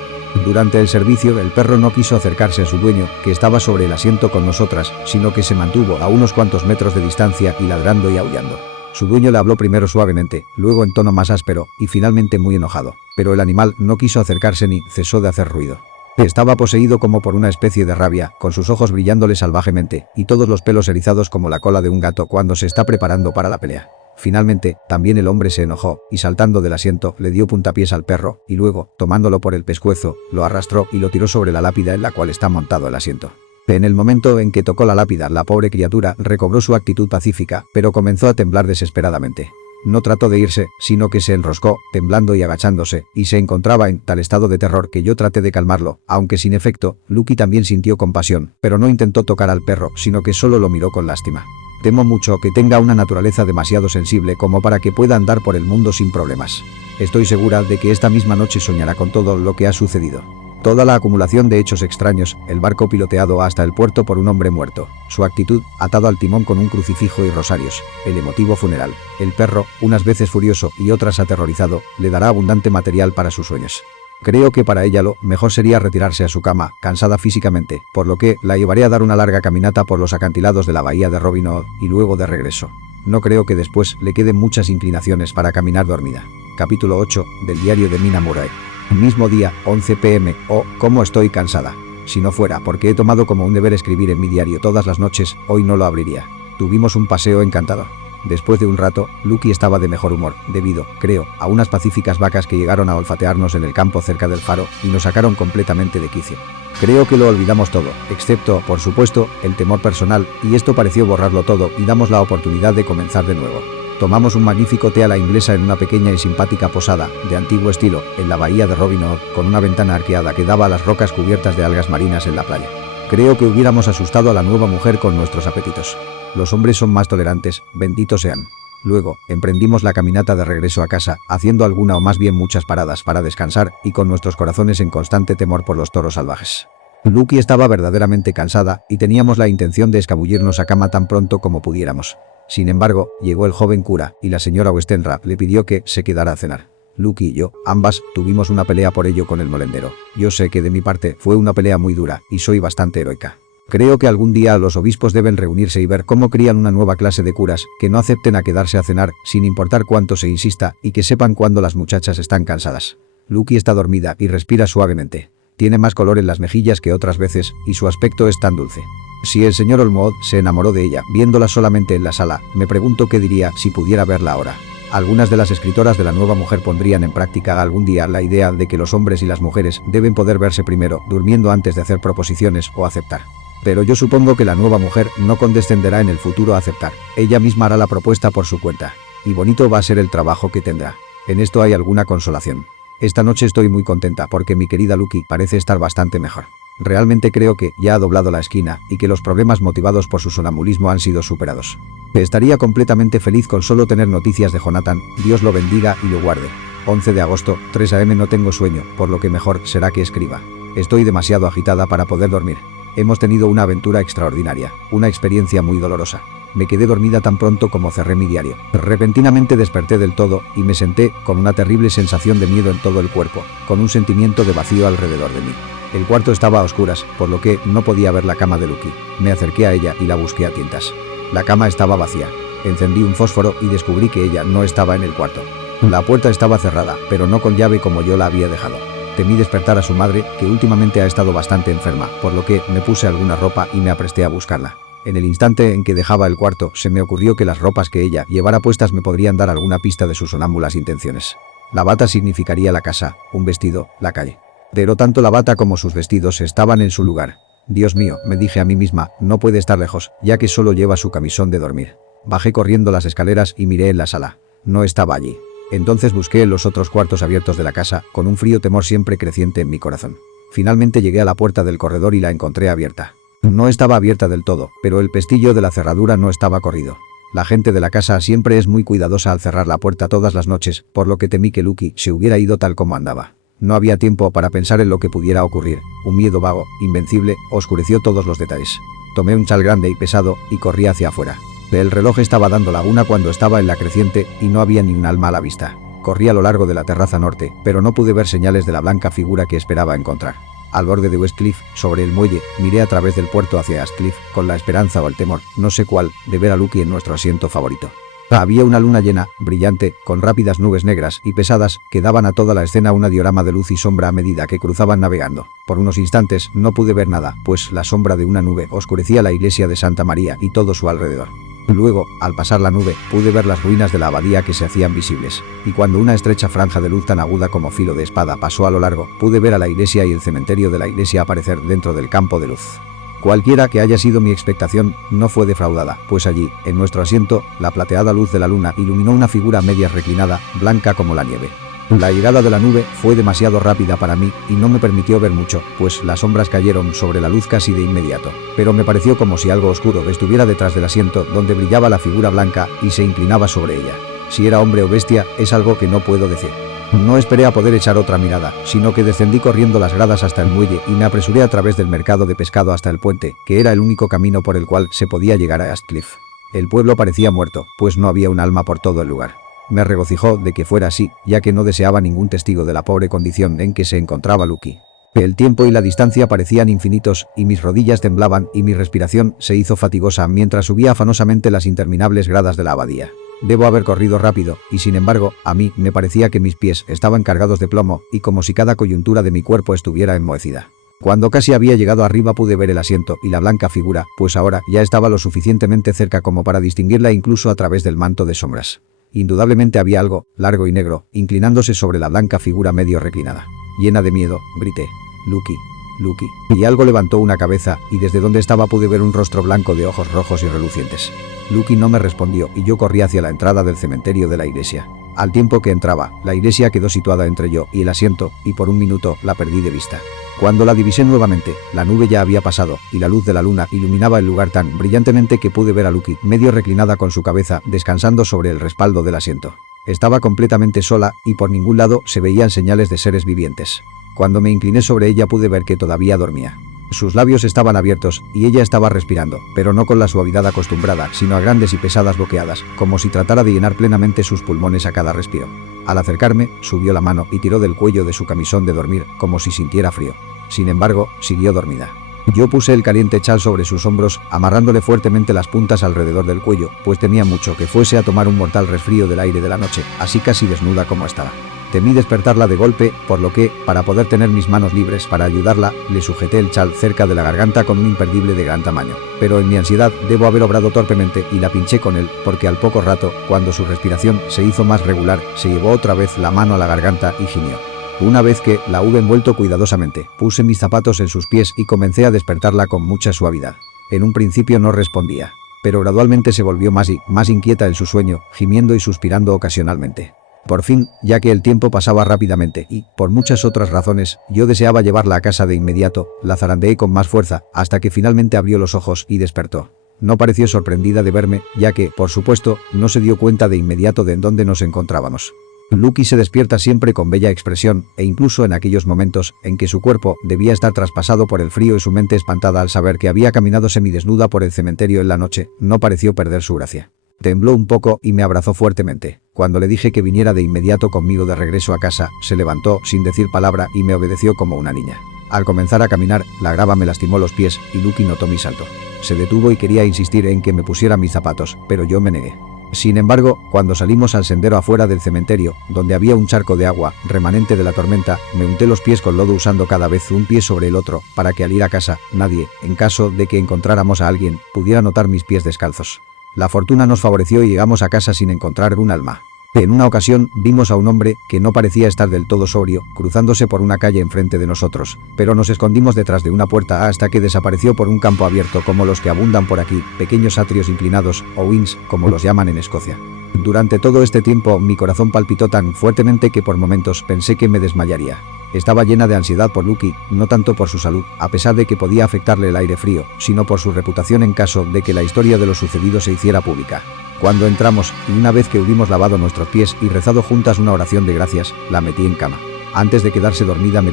Durante el servicio, el perro no quiso acercarse a su dueño, que estaba sobre el asiento con nosotras, sino que se mantuvo a unos cuantos metros de distancia y ladrando y aullando. Su dueño le habló primero suavemente, luego en tono más áspero, y finalmente muy enojado. Pero el animal no quiso acercarse ni cesó de hacer ruido. Estaba poseído como por una especie de rabia, con sus ojos brillándole salvajemente, y todos los pelos erizados como la cola de un gato cuando se está preparando para la pelea. Finalmente, también el hombre se enojó, y saltando del asiento, le dio puntapiés al perro, y luego, tomándolo por el pescuezo, lo arrastró y lo tiró sobre la lápida en la cual está montado el asiento. En el momento en que tocó la lápida, la pobre criatura recobró su actitud pacífica, pero comenzó a temblar desesperadamente. No trató de irse, sino que se enroscó, temblando y agachándose, y se encontraba en tal estado de terror que yo traté de calmarlo, aunque sin efecto. Lucky también sintió compasión, pero no intentó tocar al perro, sino que solo lo miró con lástima. Temo mucho que tenga una naturaleza demasiado sensible como para que pueda andar por el mundo sin problemas. Estoy segura de que esta misma noche soñará con todo lo que ha sucedido. Toda la acumulación de hechos extraños, el barco piloteado hasta el puerto por un hombre muerto, su actitud, atado al timón con un crucifijo y rosarios, el emotivo funeral, el perro, unas veces furioso y otras aterrorizado, le dará abundante material para sus sueños. Creo que para ella lo mejor sería retirarse a su cama, cansada físicamente, por lo que la llevaré a dar una larga caminata por los acantilados de la bahía de Robin Hood y luego de regreso. No creo que después le queden muchas inclinaciones para caminar dormida. Capítulo 8 del diario de Mina Murray. Mismo día, 11 p.m. Cómo estoy cansada. Si no fuera porque he tomado como un deber escribir en mi diario todas las noches, hoy no lo abriría. Tuvimos un paseo encantador. Después de un rato, Lucky estaba de mejor humor, debido, creo, a unas pacíficas vacas que llegaron a olfatearnos en el campo cerca del faro y nos sacaron completamente de quicio. Creo que lo olvidamos todo, excepto, por supuesto, el temor personal, y esto pareció borrarlo todo y damos la oportunidad de comenzar de nuevo. Tomamos un magnífico té a la inglesa en una pequeña y simpática posada, de antiguo estilo, en la bahía de Robin Hood, con una ventana arqueada que daba a las rocas cubiertas de algas marinas en la playa. Creo que hubiéramos asustado a la nueva mujer con nuestros apetitos. Los hombres son más tolerantes, benditos sean. Luego, emprendimos la caminata de regreso a casa, haciendo alguna o más bien muchas paradas para descansar y con nuestros corazones en constante temor por los toros salvajes. Lucky estaba verdaderamente cansada y teníamos la intención de escabullirnos a cama tan pronto como pudiéramos. Sin embargo, llegó el joven cura y la señora Westenra le pidió que se quedara a cenar. Lucky y yo, ambas, tuvimos una pelea por ello con el molendero. Yo sé que de mi parte fue una pelea muy dura y soy bastante heroica. Creo que algún día los obispos deben reunirse y ver cómo crían una nueva clase de curas que no acepten a quedarse a cenar sin importar cuánto se insista y que sepan cuándo las muchachas están cansadas. Lucky está dormida y respira suavemente. Tiene más color en las mejillas que otras veces y su aspecto es tan dulce. Si el señor Olmwood se enamoró de ella viéndola solamente en la sala, me pregunto qué diría si pudiera verla ahora. Algunas de las escritoras de la nueva mujer pondrían en práctica algún día la idea de que los hombres y las mujeres deben poder verse primero, durmiendo antes de hacer proposiciones o aceptar. Pero yo supongo que la nueva mujer no condescenderá en el futuro a aceptar. Ella misma hará la propuesta por su cuenta. Y bonito va a ser el trabajo que tendrá. En esto hay alguna consolación. Esta noche estoy muy contenta porque mi querida Lucky parece estar bastante mejor. Realmente creo que ya ha doblado la esquina y que los problemas motivados por su sonambulismo han sido superados. Estaría completamente feliz con solo tener noticias de Jonathan, Dios lo bendiga y lo guarde. 11 de agosto, 3 am. No tengo sueño, por lo que mejor será que escriba. Estoy demasiado agitada para poder dormir. Hemos tenido una aventura extraordinaria, una experiencia muy dolorosa. Me quedé dormida tan pronto como cerré mi diario. Repentinamente desperté del todo y me senté con una terrible sensación de miedo en todo el cuerpo, con un sentimiento de vacío alrededor de mí. El cuarto estaba a oscuras, por lo que no podía ver la cama de Lucky. Me acerqué a ella y la busqué a tientas. La cama estaba vacía. Encendí un fósforo y descubrí que ella no estaba en el cuarto. La puerta estaba cerrada, pero no con llave como yo la había dejado. Temí despertar a su madre, que últimamente ha estado bastante enferma, por lo que me puse alguna ropa y me apresté a buscarla. En el instante en que dejaba el cuarto, se me ocurrió que las ropas que ella llevara puestas me podrían dar alguna pista de sus sonámbulas intenciones. La bata significaría la casa, un vestido, la calle. Pero tanto la bata como sus vestidos estaban en su lugar. Dios mío, me dije a mí misma, no puede estar lejos, ya que solo lleva su camisón de dormir. Bajé corriendo las escaleras y miré en la sala. No estaba allí. Entonces busqué en los otros cuartos abiertos de la casa, con un frío temor siempre creciente en mi corazón. Finalmente llegué a la puerta del corredor y la encontré abierta. No estaba abierta del todo, pero el pestillo de la cerradura no estaba corrido. La gente de la casa siempre es muy cuidadosa al cerrar la puerta todas las noches, por lo que temí que Lucky se hubiera ido tal como andaba. No había tiempo para pensar en lo que pudiera ocurrir. Un miedo vago, invencible, oscureció todos los detalles. Tomé un chal grande y pesado y corrí hacia afuera. El reloj estaba dando la 1 cuando estaba en la creciente y no había ni un alma a la vista. Corrí a lo largo de la terraza norte, pero no pude ver señales de la blanca figura que esperaba encontrar. Al borde de Westcliff, sobre el muelle, miré a través del puerto hacia Ashcliff, con la esperanza o el temor, no sé cuál, de ver a Lucky en nuestro asiento favorito. Había una luna llena, brillante, con rápidas nubes negras y pesadas, que daban a toda la escena una diorama de luz y sombra a medida que cruzaban navegando. Por unos instantes no pude ver nada, pues la sombra de una nube oscurecía la iglesia de Santa María y todo su alrededor. Luego, al pasar la nube, pude ver las ruinas de la abadía que se hacían visibles, y cuando una estrecha franja de luz tan aguda como filo de espada pasó a lo largo, pude ver a la iglesia y el cementerio de la iglesia aparecer dentro del campo de luz. Cualquiera que haya sido mi expectación, no fue defraudada, pues allí, en nuestro asiento, la plateada luz de la luna iluminó una figura media reclinada, blanca como la nieve. La llegada de la nube fue demasiado rápida para mí y no me permitió ver mucho, pues las sombras cayeron sobre la luz casi de inmediato. Pero me pareció como si algo oscuro estuviera detrás del asiento donde brillaba la figura blanca y se inclinaba sobre ella. Si era hombre o bestia, es algo que no puedo decir. No esperé a poder echar otra mirada, sino que descendí corriendo las gradas hasta el muelle y me apresuré a través del mercado de pescado hasta el puente, que era el único camino por el cual se podía llegar a Ashcliff. El pueblo parecía muerto, pues no había un alma por todo el lugar. Me regocijó de que fuera así, ya que no deseaba ningún testigo de la pobre condición en que se encontraba Lucky. El tiempo y la distancia parecían infinitos, y mis rodillas temblaban y mi respiración se hizo fatigosa mientras subía afanosamente las interminables gradas de la abadía. Debo haber corrido rápido, y sin embargo, a mí me parecía que mis pies estaban cargados de plomo, y como si cada coyuntura de mi cuerpo estuviera enmohecida. Cuando casi había llegado arriba pude ver el asiento y la blanca figura, pues ahora ya estaba lo suficientemente cerca como para distinguirla incluso a través del manto de sombras. Indudablemente había algo, largo y negro, inclinándose sobre la blanca figura medio reclinada. Llena de miedo, grité: «Lucky, Lucky». Y algo levantó una cabeza, y desde donde estaba pude ver un rostro blanco de ojos rojos y relucientes. Lucky no me respondió y yo corrí hacia la entrada del cementerio de la iglesia. Al tiempo que entraba, la iglesia quedó situada entre yo y el asiento, y por un minuto la perdí de vista. Cuando la divisé nuevamente, la nube ya había pasado, y la luz de la luna iluminaba el lugar tan brillantemente que pude ver a Lucky, medio reclinada con su cabeza, descansando sobre el respaldo del asiento. Estaba completamente sola, y por ningún lado se veían señales de seres vivientes. Cuando me incliné sobre ella pude ver que todavía dormía. Sus labios estaban abiertos, y ella estaba respirando, pero no con la suavidad acostumbrada, sino a grandes y pesadas boqueadas, como si tratara de llenar plenamente sus pulmones a cada respiro. Al acercarme, subió la mano y tiró del cuello de su camisón de dormir, como si sintiera frío. Sin embargo, siguió dormida. Yo puse el caliente chal sobre sus hombros, amarrándole fuertemente las puntas alrededor del cuello, pues temía mucho que fuese a tomar un mortal resfrío del aire de la noche, así casi desnuda como estaba. Temí despertarla de golpe, por lo que, para poder tener mis manos libres para ayudarla, le sujeté el chal cerca de la garganta con un imperdible de gran tamaño. Pero en mi ansiedad debo haber obrado torpemente y la pinché con él, porque al poco rato, cuando su respiración se hizo más regular, se llevó otra vez la mano a la garganta y gimió. Una vez que la hube envuelto cuidadosamente, puse mis zapatos en sus pies y comencé a despertarla con mucha suavidad. En un principio no respondía, pero gradualmente se volvió más inquieta en su sueño, gimiendo y suspirando ocasionalmente. Por fin, ya que el tiempo pasaba rápidamente y, por muchas otras razones, yo deseaba llevarla a casa de inmediato, la zarandeé con más fuerza, hasta que finalmente abrió los ojos y despertó. No pareció sorprendida de verme, ya que, por supuesto, no se dio cuenta de inmediato de en dónde nos encontrábamos. Lucky se despierta siempre con bella expresión, e incluso en aquellos momentos en que su cuerpo debía estar traspasado por el frío y su mente espantada al saber que había caminado semidesnuda por el cementerio en la noche, no pareció perder su gracia. Tembló un poco y me abrazó fuertemente. Cuando le dije que viniera de inmediato conmigo de regreso a casa, se levantó sin decir palabra y me obedeció como una niña. Al comenzar a caminar, la grava me lastimó los pies y Lucky notó mi salto. Se detuvo y quería insistir en que me pusiera mis zapatos, pero yo me negué. Sin embargo, cuando salimos al sendero afuera del cementerio, donde había un charco de agua, remanente de la tormenta, me unté los pies con lodo usando cada vez un pie sobre el otro, para que al ir a casa, nadie, en caso de que encontráramos a alguien, pudiera notar mis pies descalzos. La fortuna nos favoreció y llegamos a casa sin encontrar un alma. En una ocasión, vimos a un hombre, que no parecía estar del todo sobrio, cruzándose por una calle enfrente de nosotros, pero nos escondimos detrás de una puerta hasta que desapareció por un campo abierto como los que abundan por aquí, pequeños atrios inclinados, o wings, como los llaman en Escocia. Durante todo este tiempo, mi corazón palpitó tan fuertemente que por momentos pensé que me desmayaría. Estaba llena de ansiedad por Lucky, no tanto por su salud, a pesar de que podía afectarle el aire frío, sino por su reputación en caso de que la historia de lo sucedido se hiciera pública. Cuando entramos, y una vez que hubimos lavado nuestros pies y rezado juntas una oración de gracias, la metí en cama. Antes de quedarse dormida me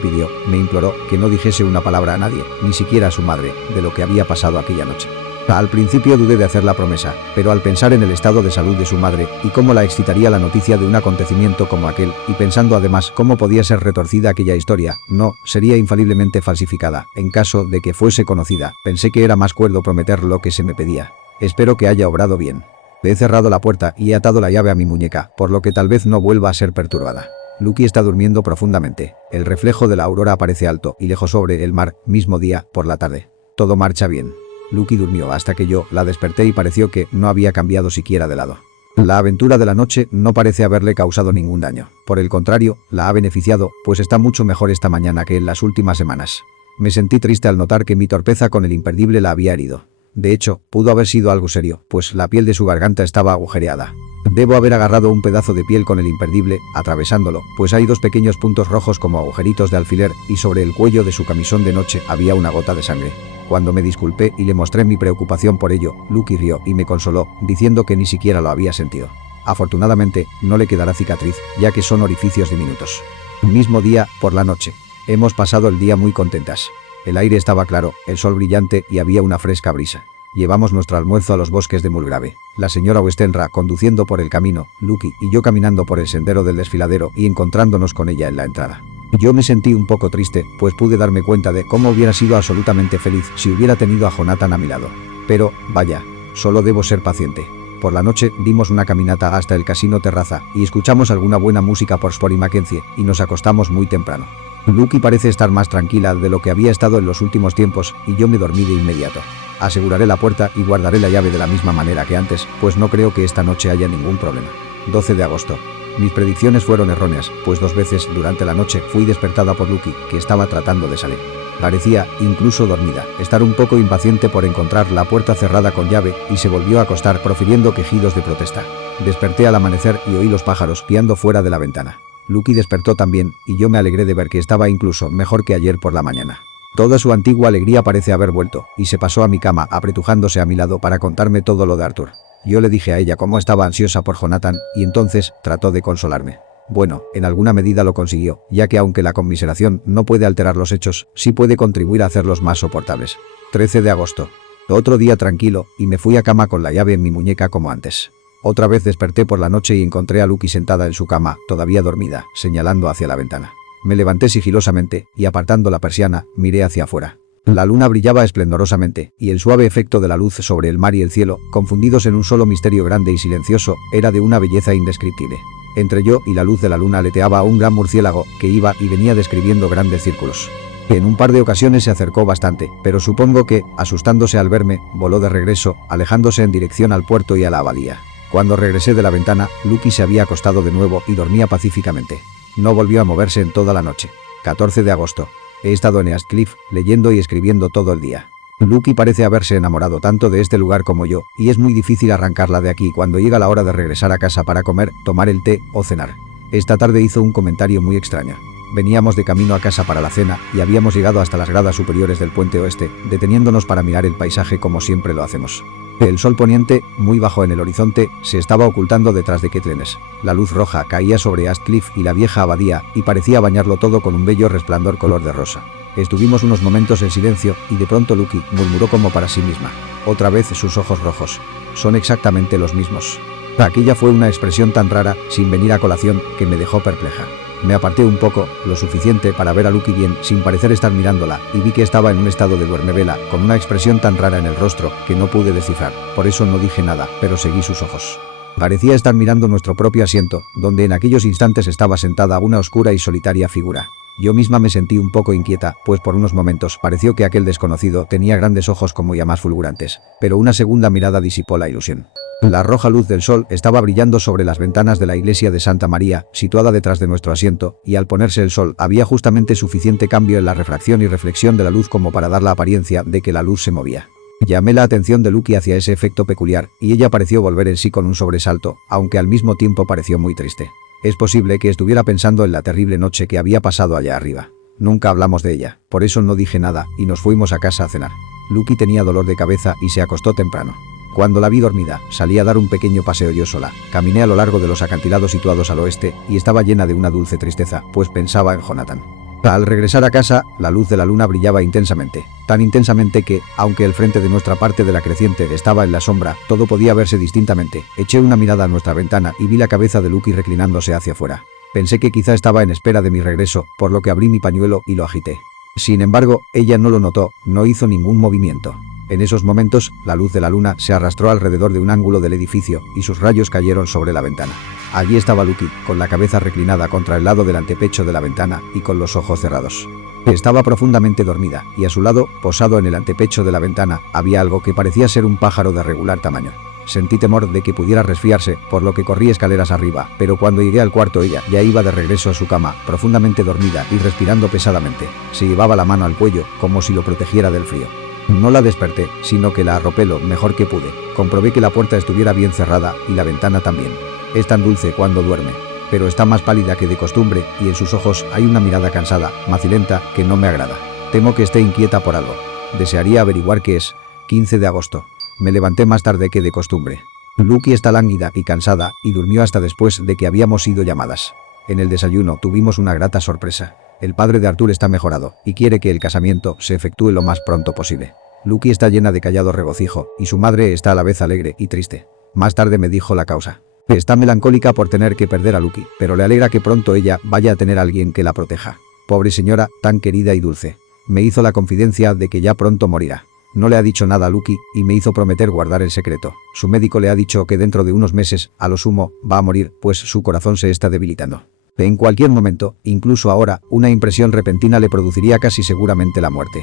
imploró, que no dijese una palabra a nadie, ni siquiera a su madre, de lo que había pasado aquella noche. Al principio dudé de hacer la promesa, pero al pensar en el estado de salud de su madre y cómo la excitaría la noticia de un acontecimiento como aquel, y pensando además cómo podía ser retorcida aquella historia, sería infaliblemente falsificada, en caso de que fuese conocida, pensé que era más cuerdo prometer lo que se me pedía. Espero que haya obrado bien. He cerrado la puerta y he atado la llave a mi muñeca, por lo que tal vez no vuelva a ser perturbada. Lucky está durmiendo profundamente. El reflejo de la aurora aparece alto y lejos sobre el mar, mismo día, por la tarde. Todo marcha bien. Lucky durmió hasta que yo la desperté y pareció que no había cambiado siquiera de lado. La aventura de la noche no parece haberle causado ningún daño. Por el contrario, la ha beneficiado, pues está mucho mejor esta mañana que en las últimas semanas. Me sentí triste al notar que mi torpeza con el imperdible la había herido. De hecho, pudo haber sido algo serio, pues la piel de su garganta estaba agujereada. Debo haber agarrado un pedazo de piel con el imperdible, atravesándolo, pues hay dos pequeños puntos rojos como agujeritos de alfiler, y sobre el cuello de su camisón de noche había una gota de sangre. Cuando me disculpé y le mostré mi preocupación por ello, Lucky rió y me consoló, diciendo que ni siquiera lo había sentido. Afortunadamente, no le quedará cicatriz, ya que son orificios diminutos. Mismo día, por la noche. Hemos pasado el día muy contentas. El aire estaba claro, el sol brillante y había una fresca brisa. Llevamos nuestro almuerzo a los bosques de Mulgrave. La señora Westenra conduciendo por el camino, Lucky y yo caminando por el sendero del desfiladero y encontrándonos con ella en la entrada. Yo me sentí un poco triste, pues pude darme cuenta de cómo hubiera sido absolutamente feliz si hubiera tenido a Jonathan a mi lado. Pero, vaya, solo debo ser paciente. Por la noche dimos una caminata hasta el casino terraza y escuchamos alguna buena música por Sport y Mackenzie y nos acostamos muy temprano. Lucky parece estar más tranquila de lo que había estado en los últimos tiempos y yo me dormí de inmediato. Aseguraré la puerta y guardaré la llave de la misma manera que antes, pues no creo que esta noche haya ningún problema. 12 de agosto. Mis predicciones fueron erróneas, pues 2 veces durante la noche fui despertada por Lucky, que estaba tratando de salir. Parecía, incluso dormida, estar un poco impaciente por encontrar la puerta cerrada con llave y se volvió a acostar profiriendo quejidos de protesta. Desperté al amanecer y oí los pájaros piando fuera de la ventana. Lucky despertó también, y yo me alegré de ver que estaba incluso mejor que ayer por la mañana. Toda su antigua alegría parece haber vuelto, y se pasó a mi cama apretujándose a mi lado para contarme todo lo de Arthur. Yo le dije a ella cómo estaba ansiosa por Jonathan, y entonces trató de consolarme. Bueno, en alguna medida lo consiguió, ya que aunque la conmiseración no puede alterar los hechos, sí puede contribuir a hacerlos más soportables. 13 de agosto. Otro día tranquilo, y me fui a cama con la llave en mi muñeca como antes. Otra vez desperté por la noche y encontré a Lucky sentada en su cama, todavía dormida, señalando hacia la ventana. Me levanté sigilosamente, y apartando la persiana, miré hacia afuera. La luna brillaba esplendorosamente, y el suave efecto de la luz sobre el mar y el cielo, confundidos en un solo misterio grande y silencioso, era de una belleza indescriptible. Entre yo y la luz de la luna aleteaba un gran murciélago, que iba y venía describiendo grandes círculos. En un par de ocasiones se acercó bastante, pero supongo que, asustándose al verme, voló de regreso, alejándose en dirección al puerto y a la abadía. Cuando regresé de la ventana, Lucky se había acostado de nuevo y dormía pacíficamente. No volvió a moverse en toda la noche. 14 de agosto. He estado en Eastcliff, leyendo y escribiendo todo el día. Lucky parece haberse enamorado tanto de este lugar como yo, y es muy difícil arrancarla de aquí cuando llega la hora de regresar a casa para comer, tomar el té o cenar. Esta tarde hizo un comentario muy extraño. Veníamos de camino a casa para la cena y habíamos llegado hasta las gradas superiores del puente oeste, deteniéndonos para mirar el paisaje como siempre lo hacemos. El sol poniente, muy bajo en el horizonte, se estaba ocultando detrás de Ketlenes. La luz roja caía sobre Astcliff y la vieja abadía y parecía bañarlo todo con un bello resplandor color de rosa. Estuvimos unos momentos en silencio y de pronto Lucy murmuró como para sí misma. Otra vez sus ojos rojos. Son exactamente los mismos. Aquella fue una expresión tan rara, sin venir a colación, que me dejó perpleja. Me aparté un poco, lo suficiente para ver a Lucy bien, sin parecer estar mirándola, y vi que estaba en un estado de duermevela, con una expresión tan rara en el rostro, que no pude descifrar. Por eso no dije nada, pero seguí sus ojos. Parecía estar mirando nuestro propio asiento, donde en aquellos instantes estaba sentada una oscura y solitaria figura. Yo misma me sentí un poco inquieta, pues por unos momentos pareció que aquel desconocido tenía grandes ojos como llamas fulgurantes, pero una segunda mirada disipó la ilusión. La roja luz del sol estaba brillando sobre las ventanas de la iglesia de Santa María, situada detrás de nuestro asiento, y al ponerse el sol había justamente suficiente cambio en la refracción y reflexión de la luz como para dar la apariencia de que la luz se movía. Llamé la atención de Lucy hacia ese efecto peculiar, y ella pareció volver en sí con un sobresalto, aunque al mismo tiempo pareció muy triste. Es posible que estuviera pensando en la terrible noche que había pasado allá arriba. Nunca hablamos de ella, por eso no dije nada, y nos fuimos a casa a cenar. Lucy tenía dolor de cabeza y se acostó temprano. Cuando la vi dormida, salí a dar un pequeño paseo yo sola. Caminé a lo largo de los acantilados situados al oeste, y estaba llena de una dulce tristeza, pues pensaba en Jonathan. Al regresar a casa, la luz de la luna brillaba intensamente, tan intensamente que, aunque el frente de nuestra parte de la creciente estaba en la sombra, todo podía verse distintamente. Eché una mirada a nuestra ventana y vi la cabeza de Lucy reclinándose hacia afuera. Pensé que quizá estaba en espera de mi regreso, por lo que abrí mi pañuelo y lo agité. Sin embargo, ella no lo notó, no hizo ningún movimiento. En esos momentos, la luz de la luna se arrastró alrededor de un ángulo del edificio y sus rayos cayeron sobre la ventana. Allí estaba Lucy, con la cabeza reclinada contra el lado del antepecho de la ventana y con los ojos cerrados. Estaba profundamente dormida, y a su lado, posado en el antepecho de la ventana, había algo que parecía ser un pájaro de regular tamaño. Sentí temor de que pudiera resfriarse, por lo que corrí escaleras arriba, pero cuando llegué al cuarto ella ya iba de regreso a su cama, profundamente dormida y respirando pesadamente. Se llevaba la mano al cuello, como si lo protegiera del frío. No la desperté, sino que la arropé lo mejor que pude. Comprobé que la puerta estuviera bien cerrada y la ventana también. Es tan dulce cuando duerme, pero está más pálida que de costumbre y en sus ojos hay una mirada cansada, macilenta, que no me agrada. Temo que esté inquieta por algo. Desearía averiguar qué es. 15 de agosto. Me levanté más tarde que de costumbre. Lucy está lánguida y cansada y durmió hasta después de que habíamos sido llamadas. En el desayuno tuvimos una grata sorpresa. El padre de Arthur está mejorado y quiere que el casamiento se efectúe lo más pronto posible. Lucy está llena de callado regocijo y su madre está a la vez alegre y triste. Más tarde me dijo la causa. Está melancólica por tener que perder a Lucy, pero le alegra que pronto ella vaya a tener a alguien que la proteja. Pobre señora, tan querida y dulce. Me hizo la confidencia de que ya pronto morirá. No le ha dicho nada a Lucy y me hizo prometer guardar el secreto. Su médico le ha dicho que dentro de unos meses, a lo sumo, va a morir, pues su corazón se está debilitando. En cualquier momento, incluso ahora, una impresión repentina le produciría casi seguramente la muerte.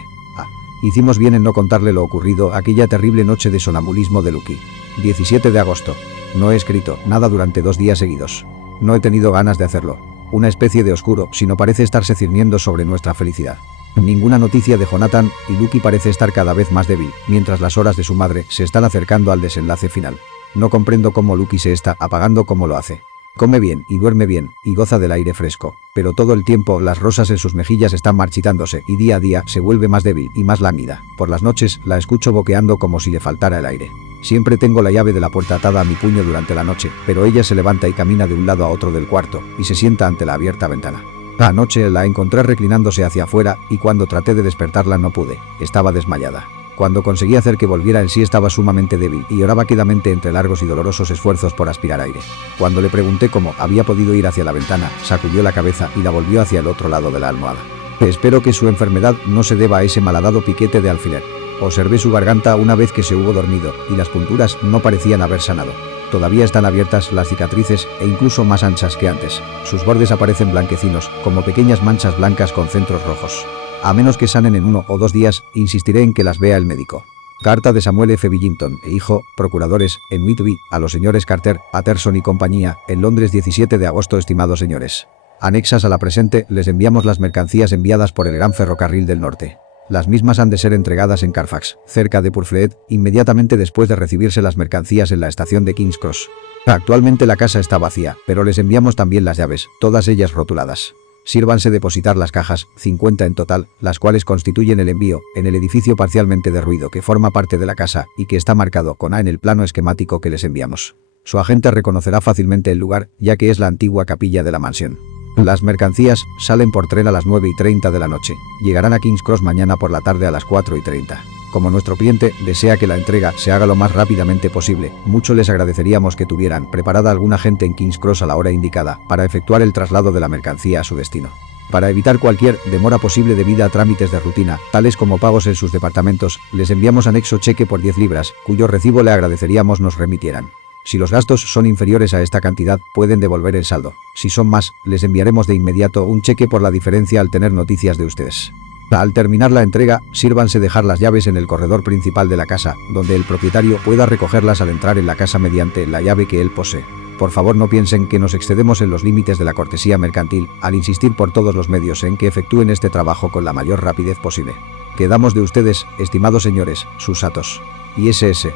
Hicimos bien en no contarle lo ocurrido aquella terrible noche de sonambulismo de Lucy. 17 de agosto. No he escrito nada durante 2 días seguidos. No he tenido ganas de hacerlo. Una especie de oscuro, si no parece estarse cirniendo sobre nuestra felicidad. Ninguna noticia de Jonathan y Lucy parece estar cada vez más débil, mientras las horas de su madre se están acercando al desenlace final. No comprendo cómo Lucy se está apagando como lo hace. Come bien y duerme bien y goza del aire fresco, pero todo el tiempo las rosas en sus mejillas están marchitándose y día a día se vuelve más débil y más lánguida. Por las noches la escucho boqueando como si le faltara el aire. Siempre tengo la llave de la puerta atada a mi puño durante la noche, pero ella se levanta y camina de un lado a otro del cuarto y se sienta ante la abierta ventana. Anoche la encontré reclinándose hacia afuera y cuando traté de despertarla no pude, estaba desmayada. Cuando conseguí hacer que volviera en sí estaba sumamente débil y lloraba quedamente entre largos y dolorosos esfuerzos por aspirar aire. Cuando le pregunté cómo había podido ir hacia la ventana, sacudió la cabeza y la volvió hacia el otro lado de la almohada. Espero que su enfermedad no se deba a ese malhadado piquete de alfiler. Observé su garganta una vez que se hubo dormido y las punturas no parecían haber sanado. Todavía están abiertas las cicatrices e incluso más anchas que antes. Sus bordes aparecen blanquecinos, como pequeñas manchas blancas con centros rojos. A menos que sanen en 1 o 2 días, insistiré en que las vea el médico. Carta de Samuel F. Billington e hijo, procuradores, en Whitby, a los señores Carter, Patterson y compañía, en Londres 17 de agosto. Estimados señores. Anexas a la presente, les enviamos las mercancías enviadas por el Gran Ferrocarril del Norte. Las mismas han de ser entregadas en Carfax, cerca de Purfleet, inmediatamente después de recibirse las mercancías en la estación de King's Cross. Actualmente la casa está vacía, pero les enviamos también las llaves, todas ellas rotuladas. Sírvanse depositar las cajas, 50 en total, las cuales constituyen el envío, en el edificio parcialmente derruido que forma parte de la casa y que está marcado con A en el plano esquemático que les enviamos. Su agente reconocerá fácilmente el lugar, ya que es la antigua capilla de la mansión. Las mercancías salen por tren a las 9:30 de la noche. Llegarán a King's Cross mañana por la tarde a las 4:30. Como nuestro cliente desea que la entrega se haga lo más rápidamente posible, mucho les agradeceríamos que tuvieran preparada alguna gente en King's Cross a la hora indicada para efectuar el traslado de la mercancía a su destino. Para evitar cualquier demora posible debida a trámites de rutina, tales como pagos en sus departamentos, les enviamos anexo cheque por 10 libras, cuyo recibo le agradeceríamos nos remitieran. Si los gastos son inferiores a esta cantidad, pueden devolver el saldo. Si son más, les enviaremos de inmediato un cheque por la diferencia al tener noticias de ustedes. Al terminar la entrega, sírvanse dejar las llaves en el corredor principal de la casa, donde el propietario pueda recogerlas al entrar en la casa mediante la llave que él posee. Por favor, no piensen que nos excedemos en los límites de la cortesía mercantil al insistir por todos los medios en que efectúen este trabajo con la mayor rapidez posible. Quedamos de ustedes, estimados señores, sus atos. Y SS.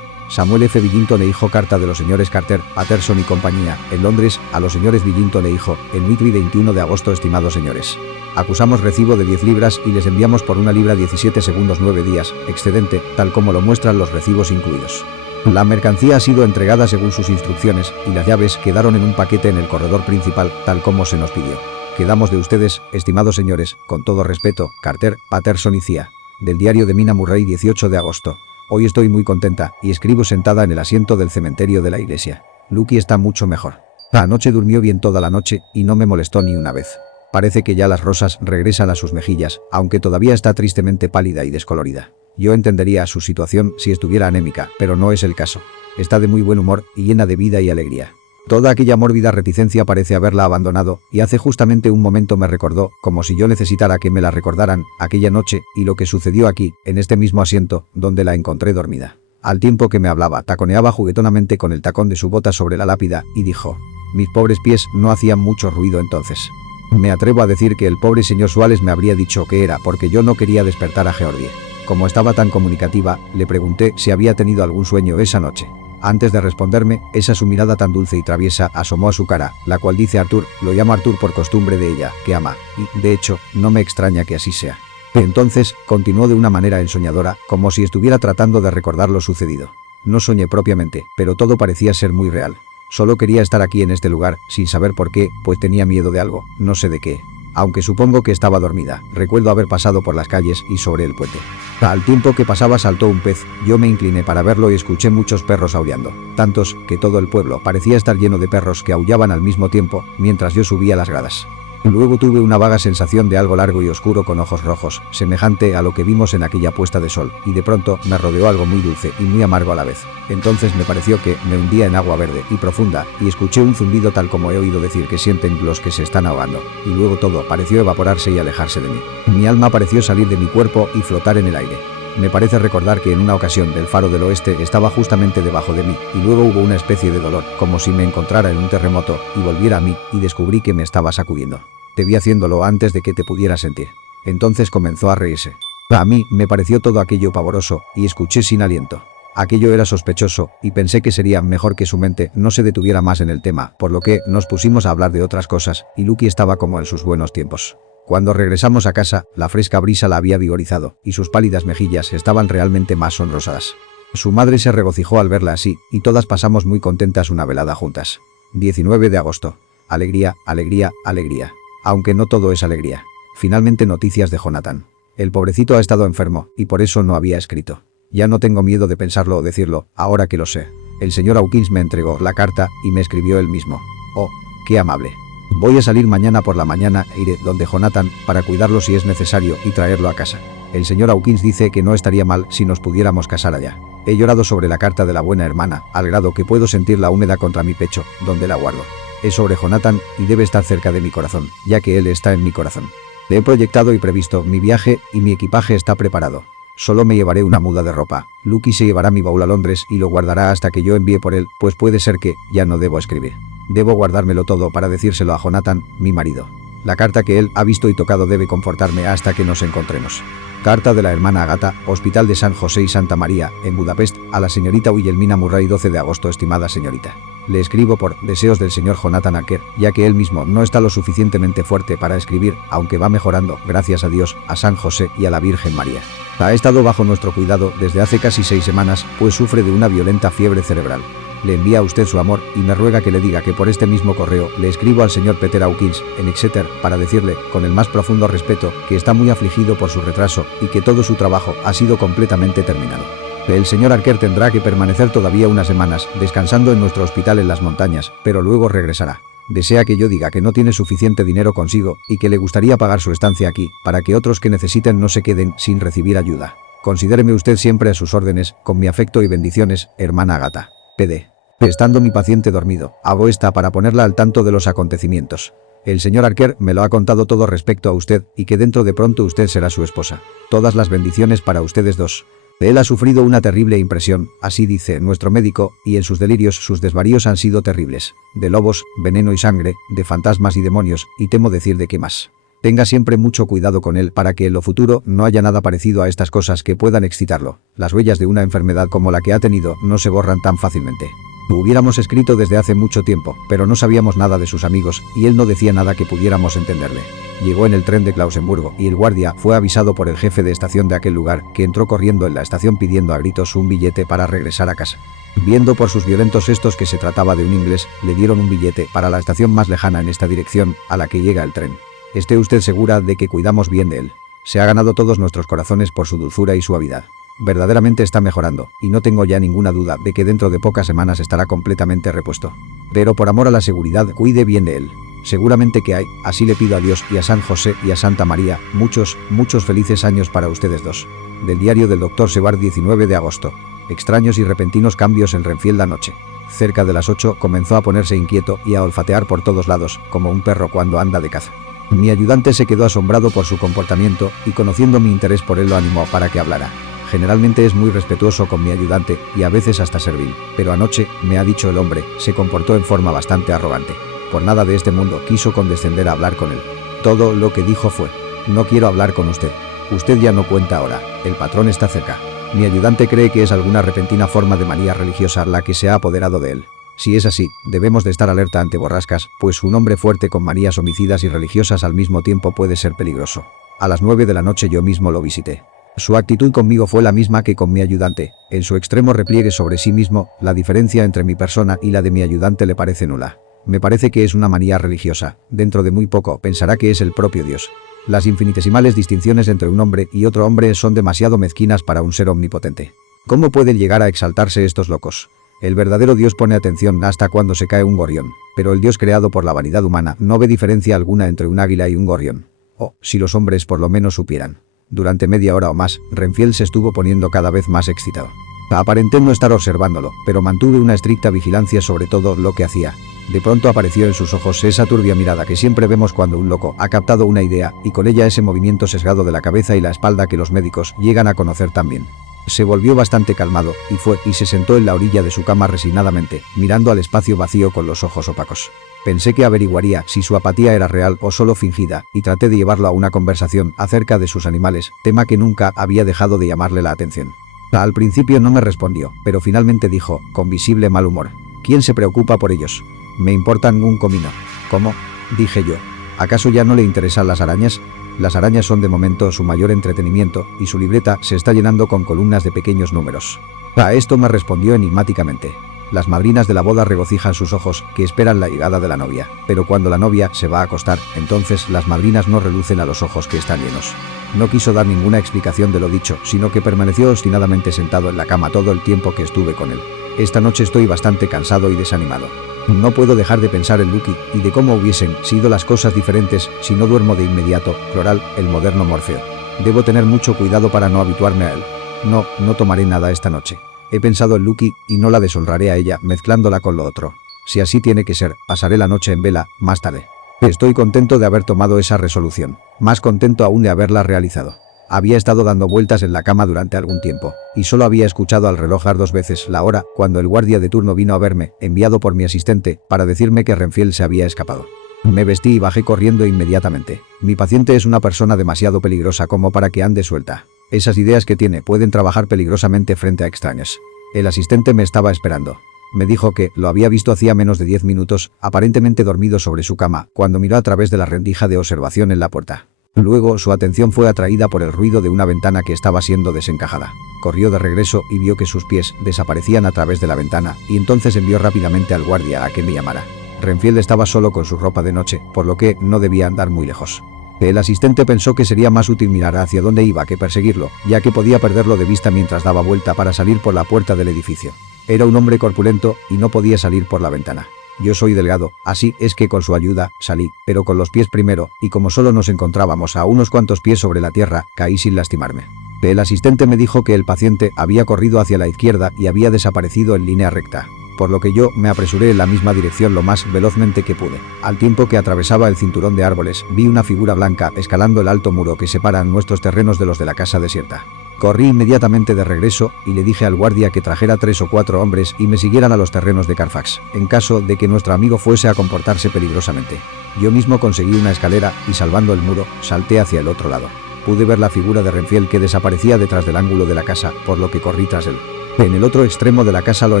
Samuel F. Billington e hijo. Carta de los señores Carter, Patterson y compañía, en Londres, a los señores Billington e hijo, en Whitby 21 de agosto. Estimados señores. Acusamos recibo de 10 libras y les enviamos por 1 libra 17 segundos 9 días, excedente, tal como lo muestran los recibos incluidos. La mercancía ha sido entregada según sus instrucciones y las llaves quedaron en un paquete en el corredor principal, tal como se nos pidió. Quedamos de ustedes, estimados señores, con todo respeto, Carter, Patterson y Cia. Del diario de Mina Murray 18 de agosto. Hoy estoy muy contenta y escribo sentada en el asiento del cementerio de la iglesia. Lucky está mucho mejor. Anoche durmió bien toda la noche y no me molestó ni una vez. Parece que ya las rosas regresan a sus mejillas, aunque todavía está tristemente pálida y descolorida. Yo entendería su situación si estuviera anémica, pero no es el caso. Está de muy buen humor y llena de vida y alegría. Toda aquella mórbida reticencia parece haberla abandonado, y hace justamente un momento me recordó, como si yo necesitara que me la recordaran, aquella noche, y lo que sucedió aquí, en este mismo asiento, donde la encontré dormida. Al tiempo que me hablaba, taconeaba juguetonamente con el tacón de su bota sobre la lápida, y dijo: mis pobres pies no hacían mucho ruido entonces. Me atrevo a decir que el pobre señor Suárez me habría dicho que era porque yo no quería despertar a Georgie. Como estaba tan comunicativa, le pregunté si había tenido algún sueño esa noche. Antes de responderme, esa su mirada tan dulce y traviesa asomó a su cara, la cual dice Arthur, lo llamo Arthur por costumbre de ella, que ama, y, de hecho, no me extraña que así sea. Entonces, continuó de una manera ensoñadora, como si estuviera tratando de recordar lo sucedido. No soñé propiamente, pero todo parecía ser muy real. Solo quería estar aquí en este lugar, sin saber por qué, pues tenía miedo de algo, no sé de qué. Aunque supongo que estaba dormida, recuerdo haber pasado por las calles y sobre el puente. Al tiempo que pasaba saltó un pez, yo me incliné para verlo y escuché muchos perros aullando, tantos que todo el pueblo parecía estar lleno de perros que aullaban al mismo tiempo, mientras yo subía las gradas. Luego tuve una vaga sensación de algo largo y oscuro con ojos rojos, semejante a lo que vimos en aquella puesta de sol, y de pronto me rodeó algo muy dulce y muy amargo a la vez. Entonces me pareció que me hundía en agua verde y profunda, y escuché un zumbido tal como he oído decir que sienten los que se están ahogando, y luego todo pareció evaporarse y alejarse de mí. Mi alma pareció salir de mi cuerpo y flotar en el aire. Me parece recordar que en una ocasión el faro del oeste estaba justamente debajo de mí, y luego hubo una especie de dolor, como si me encontrara en un terremoto, y volviera a mí, y descubrí que me estaba sacudiendo. Te vi haciéndolo antes de que te pudiera sentir. Entonces comenzó a reírse. A mí me pareció todo aquello pavoroso, y escuché sin aliento. Aquello era sospechoso, y pensé que sería mejor que su mente no se detuviera más en el tema, por lo que nos pusimos a hablar de otras cosas, y Lucky estaba como en sus buenos tiempos. Cuando regresamos a casa, la fresca brisa la había vigorizado, y sus pálidas mejillas estaban realmente más sonrosadas. Su madre se regocijó al verla así, y todas pasamos muy contentas una velada juntas. 19 de agosto. Alegría, alegría, alegría. Aunque no todo es alegría. Finalmente noticias de Jonathan. El pobrecito ha estado enfermo, y por eso no había escrito. Ya no tengo miedo de pensarlo o decirlo, ahora que lo sé. El señor Hawkins me entregó la carta, y me escribió él mismo. Oh, qué amable. Voy a salir mañana por la mañana e iré donde Jonathan, para cuidarlo si es necesario y traerlo a casa. El señor Hawkins dice que no estaría mal si nos pudiéramos casar allá. He llorado sobre la carta de la buena hermana, al grado que puedo sentirla húmeda contra mi pecho, donde la guardo. Es sobre Jonathan, y debe estar cerca de mi corazón, ya que él está en mi corazón. Le he proyectado y previsto mi viaje, y mi equipaje está preparado. Solo me llevaré una muda de ropa. Lucky se llevará mi baúl a Londres y lo guardará hasta que yo envíe por él, pues puede ser que ya no debo escribir. Debo guardármelo todo para decírselo a Jonathan, mi marido. La carta que él ha visto y tocado debe confortarme hasta que nos encontremos. Carta de la hermana Agata, Hospital de San José y Santa María, en Budapest, a la señorita Wilhelmina Murray. 12 de agosto. Estimada señorita. Le escribo por deseos del señor Jonathan Acker, ya que él mismo no está lo suficientemente fuerte para escribir, aunque va mejorando, gracias a Dios, a San José y a la Virgen María. Ha estado bajo nuestro cuidado desde hace casi 6 semanas, pues sufre de una violenta fiebre cerebral. Le envía a usted su amor y me ruega que le diga que por este mismo correo le escribo al señor Peter Hawkins, en Exeter, para decirle, con el más profundo respeto, que está muy afligido por su retraso y que todo su trabajo ha sido completamente terminado. El señor Acker tendrá que permanecer todavía unas semanas, descansando en nuestro hospital en las montañas, pero luego regresará. Desea que yo diga que no tiene suficiente dinero consigo y que le gustaría pagar su estancia aquí, para que otros que necesiten no se queden sin recibir ayuda. Considéreme usted siempre a sus órdenes, con mi afecto y bendiciones, hermana Agata. PD. Estando mi paciente dormido, hago esta para ponerla al tanto de los acontecimientos. El señor Acker me lo ha contado todo respecto a usted y que dentro de pronto usted será su esposa. Todas las bendiciones para ustedes dos. Él ha sufrido una terrible impresión, así dice nuestro médico, y en sus delirios sus desvaríos han sido terribles. De lobos, veneno y sangre, de fantasmas y demonios, y temo decir de qué más. Tenga siempre mucho cuidado con él para que en lo futuro no haya nada parecido a estas cosas que puedan excitarlo. Las huellas de una enfermedad como la que ha tenido no se borran tan fácilmente. Hubiéramos escrito desde hace mucho tiempo, pero no sabíamos nada de sus amigos, y él no decía nada que pudiéramos entenderle. Llegó en el tren de Klausenburgo, y el guardia fue avisado por el jefe de estación de aquel lugar, que entró corriendo en la estación pidiendo a gritos un billete para regresar a casa. Viendo por sus violentos gestos que se trataba de un inglés, le dieron un billete para la estación más lejana en esta dirección, a la que llega el tren. Esté usted segura de que cuidamos bien de él. Se ha ganado todos nuestros corazones por su dulzura y suavidad. Verdaderamente está mejorando, y no tengo ya ninguna duda de que dentro de pocas semanas estará completamente repuesto. Pero por amor a la seguridad, cuide bien de él. Seguramente que hay, así le pido a Dios y a San José y a Santa María, muchos felices años para ustedes dos. Del diario del Dr. Sebard, 19 de agosto. Extraños y repentinos cambios en Renfield anoche. Cerca de las 8 comenzó a ponerse inquieto y a olfatear por todos lados, como un perro cuando anda de caza. Mi ayudante se quedó asombrado por su comportamiento y conociendo mi interés por él lo animó para que hablara. Generalmente es muy respetuoso con mi ayudante y a veces hasta servil, pero anoche, me ha dicho el hombre, se comportó en forma bastante arrogante. Por nada de este mundo quiso condescender a hablar con él. Todo lo que dijo fue: no quiero hablar con usted. Usted ya no cuenta ahora, el patrón está cerca. Mi ayudante cree que es alguna repentina forma de manía religiosa la que se ha apoderado de él. Si es así, debemos de estar alerta ante borrascas, pues un hombre fuerte con manías homicidas y religiosas al mismo tiempo puede ser peligroso. A las 9 de la noche yo mismo lo visité. Su actitud conmigo fue la misma que con mi ayudante. En su extremo repliegue sobre sí mismo, la diferencia entre mi persona y la de mi ayudante le parece nula. Me parece que es una manía religiosa. Dentro de muy poco pensará que es el propio Dios. Las infinitesimales distinciones entre un hombre y otro hombre son demasiado mezquinas para un ser omnipotente. ¿Cómo pueden llegar a exaltarse estos locos? El verdadero Dios pone atención hasta cuando se cae un gorrión, pero el Dios creado por la vanidad humana no ve diferencia alguna entre un águila y un gorrión. Oh, si los hombres por lo menos supieran. Durante media hora o más, Renfield se estuvo poniendo cada vez más excitado. Aparenté no estar observándolo, pero mantuve una estricta vigilancia sobre todo lo que hacía. De pronto apareció en sus ojos esa turbia mirada que siempre vemos cuando un loco ha captado una idea, y con ella ese movimiento sesgado de la cabeza y la espalda que los médicos llegan a conocer tan bien. Se volvió bastante calmado, y fue y se sentó en la orilla de su cama resignadamente, mirando al espacio vacío con los ojos opacos. Pensé que averiguaría si su apatía era real o solo fingida, y traté de llevarlo a una conversación acerca de sus animales, tema que nunca había dejado de llamarle la atención. Al principio no me respondió, pero finalmente dijo, con visible mal humor: ¿quién se preocupa por ellos? Me importan un comino. ¿Cómo?, dije yo. ¿Acaso ya no le interesan las arañas? Las arañas son de momento su mayor entretenimiento, y su libreta se está llenando con columnas de pequeños números. A esto me respondió enigmáticamente. Las madrinas de la boda regocijan sus ojos, que esperan la llegada de la novia, pero cuando la novia se va a acostar, entonces las madrinas no relucen a los ojos que están llenos. No quiso dar ninguna explicación de lo dicho, sino que permaneció obstinadamente sentado en la cama todo el tiempo que estuve con él. Esta noche estoy bastante cansado y desanimado. No puedo dejar de pensar en Lucky y de cómo hubiesen sido las cosas diferentes si no duermo de inmediato. Cloral, el moderno Morfeo. Debo tener mucho cuidado para no habituarme a él. No tomaré nada esta noche. He pensado en Lucky y no la deshonraré a ella mezclándola con lo otro. Si así tiene que ser, pasaré la noche en vela, más tarde. Estoy contento de haber tomado esa resolución, más contento aún de haberla realizado. Había estado dando vueltas en la cama durante algún tiempo, y solo había escuchado al reloj dar 2 veces la hora cuando el guardia de turno vino a verme, enviado por mi asistente, para decirme que Renfield se había escapado. Me vestí y bajé corriendo inmediatamente. Mi paciente es una persona demasiado peligrosa como para que ande suelta. Esas ideas que tiene pueden trabajar peligrosamente frente a extraños. El asistente me estaba esperando. Me dijo que lo había visto hacía menos de 10 minutos, aparentemente dormido sobre su cama, cuando miró a través de la rendija de observación en la puerta. Luego su atención fue atraída por el ruido de una ventana que estaba siendo desencajada. Corrió de regreso y vio que sus pies desaparecían a través de la ventana, y entonces envió rápidamente al guardia a que me llamara. Renfield estaba solo con su ropa de noche, por lo que no debía andar muy lejos. El asistente pensó que sería más útil mirar hacia dónde iba que perseguirlo, ya que podía perderlo de vista mientras daba vuelta para salir por la puerta del edificio. Era un hombre corpulento y no podía salir por la ventana. Yo soy delgado, así es que con su ayuda salí, pero con los pies primero, y como solo nos encontrábamos a unos cuantos pies sobre la tierra, caí sin lastimarme. El asistente me dijo que el paciente había corrido hacia la izquierda y había desaparecido en línea recta, por lo que yo me apresuré en la misma dirección lo más velozmente que pude. Al tiempo que atravesaba el cinturón de árboles, vi una figura blanca escalando el alto muro que separa nuestros terrenos de los de la casa desierta. Corrí inmediatamente de regreso y le dije al guardia que trajera 3 o 4 hombres y me siguieran a los terrenos de Carfax, en caso de que nuestro amigo fuese a comportarse peligrosamente. Yo mismo conseguí una escalera y, salvando el muro, salté hacia el otro lado. Pude ver la figura de Renfield que desaparecía detrás del ángulo de la casa, por lo que corrí tras él. En el otro extremo de la casa lo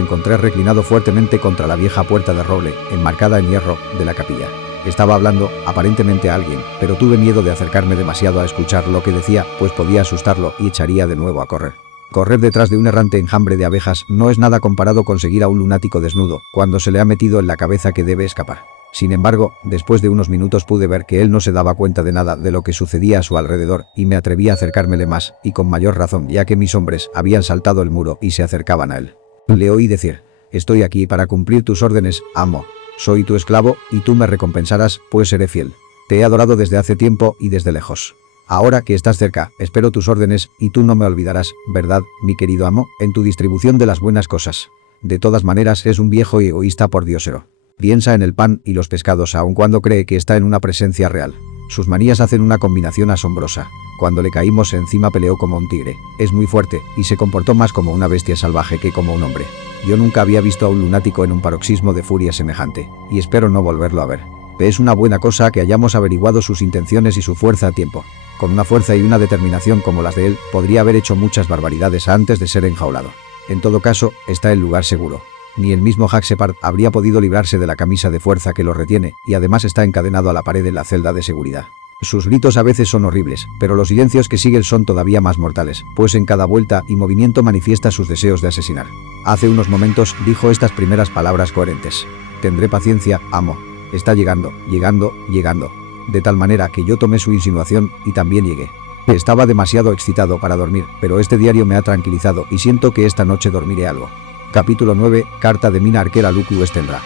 encontré reclinado fuertemente contra la vieja puerta de roble, enmarcada en hierro, de la capilla. Estaba hablando, aparentemente a alguien, pero tuve miedo de acercarme demasiado a escuchar lo que decía, pues podía asustarlo y echaría de nuevo a correr. Correr detrás de un errante enjambre de abejas no es nada comparado con seguir a un lunático desnudo, cuando se le ha metido en la cabeza que debe escapar. Sin embargo, después de unos minutos pude ver que él no se daba cuenta de nada de lo que sucedía a su alrededor, y me atreví a acercármele más, y con mayor razón, ya que mis hombres habían saltado el muro y se acercaban a él. Le oí decir: «Estoy aquí para cumplir tus órdenes, amo. Soy tu esclavo, y tú me recompensarás, pues seré fiel. Te he adorado desde hace tiempo y desde lejos. Ahora que estás cerca, espero tus órdenes, y tú no me olvidarás, ¿verdad, mi querido amo?, en tu distribución de las buenas cosas. De todas maneras, es un viejo y egoísta pordiosero. Piensa en el pan y los pescados aun cuando cree que está en una presencia real. Sus manías hacen una combinación asombrosa. Cuando le caímos encima peleó como un tigre. Es muy fuerte, y se comportó más como una bestia salvaje que como un hombre. Yo nunca había visto a un lunático en un paroxismo de furia semejante, y espero no volverlo a ver. Es una buena cosa que hayamos averiguado sus intenciones y su fuerza a tiempo. Con una fuerza y una determinación como las de él, podría haber hecho muchas barbaridades antes de ser enjaulado. En todo caso, está el lugar seguro. Ni el mismo Haxepard habría podido librarse de la camisa de fuerza que lo retiene, y además está encadenado a la pared de la celda de seguridad. Sus gritos a veces son horribles, pero los silencios que siguen son todavía más mortales, pues en cada vuelta y movimiento manifiesta sus deseos de asesinar. Hace unos momentos dijo estas primeras palabras coherentes: «Tendré paciencia, amo. Está llegando, llegando, llegando». De tal manera que yo tomé su insinuación y también llegué. Estaba demasiado excitado para dormir, pero este diario me ha tranquilizado y siento que esta noche dormiré algo. Capítulo 9. Carta de Mina Arquera a Lucky Westenra.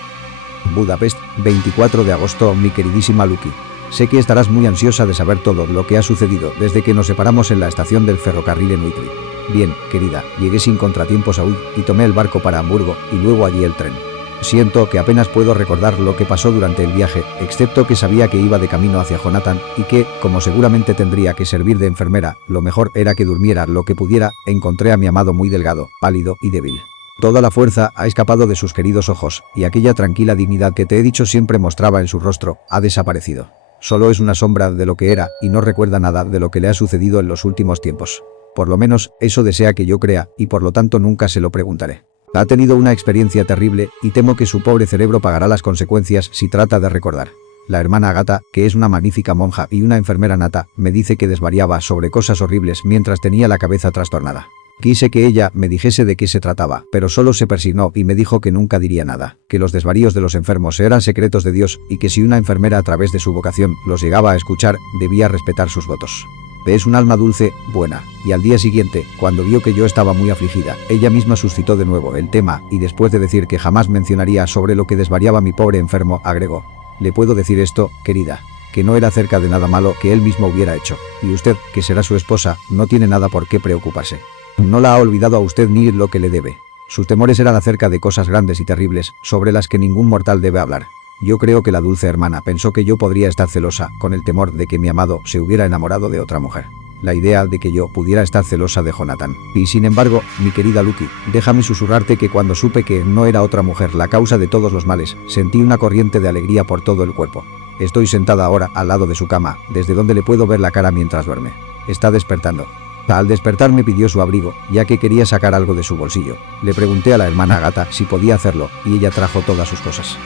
Budapest, 24 de agosto. Mi queridísima Lucky. Sé que estarás muy ansiosa de saber todo lo que ha sucedido desde que nos separamos en la estación del ferrocarril en Uitri. Bien, querida, llegué sin contratiempos a Uy y tomé el barco para Hamburgo y luego allí el tren. Siento que apenas puedo recordar lo que pasó durante el viaje, excepto que sabía que iba de camino hacia Jonathan y que, como seguramente tendría que servir de enfermera, lo mejor era que durmiera lo que pudiera. Encontré a mi amado muy delgado, pálido y débil. Toda la fuerza ha escapado de sus queridos ojos, y aquella tranquila dignidad que te he dicho siempre mostraba en su rostro ha desaparecido. Solo es una sombra de lo que era y no recuerda nada de lo que le ha sucedido en los últimos tiempos. Por lo menos, eso desea que yo crea, y por lo tanto nunca se lo preguntaré. Ha tenido una experiencia terrible, y temo que su pobre cerebro pagará las consecuencias si trata de recordar. La hermana Agatha, que es una magnífica monja y una enfermera nata, me dice que desvariaba sobre cosas horribles mientras tenía la cabeza trastornada. Quise que ella me dijese de qué se trataba, pero solo se persignó y me dijo que nunca diría nada, que los desvaríos de los enfermos eran secretos de Dios y que si una enfermera a través de su vocación los llegaba a escuchar, debía respetar sus votos. Es un alma dulce, buena, y al día siguiente, cuando vio que yo estaba muy afligida, ella misma suscitó de nuevo el tema y después de decir que jamás mencionaría sobre lo que desvariaba mi pobre enfermo, agregó: «Le puedo decir esto, querida, que no era acerca de nada malo que él mismo hubiera hecho, y usted, que será su esposa, no tiene nada por qué preocuparse. No la ha olvidado a usted ni lo que le debe. Sus temores eran acerca de cosas grandes y terribles, sobre las que ningún mortal debe hablar. Yo creo que la dulce hermana pensó que yo podría estar celosa, con el temor de que mi amado se hubiera enamorado de otra mujer. La idea de que yo pudiera estar celosa de Jonathan. Y sin embargo, mi querida Lucky, déjame susurrarte que cuando supe que no era otra mujer la causa de todos los males, sentí una corriente de alegría por todo el cuerpo. Estoy sentada ahora al lado de su cama, desde donde le puedo ver la cara mientras duerme. Está despertando. Al despertar me pidió su abrigo, ya que quería sacar algo de su bolsillo. Le pregunté a la hermana Agatha si podía hacerlo, y ella trajo todas sus cosas.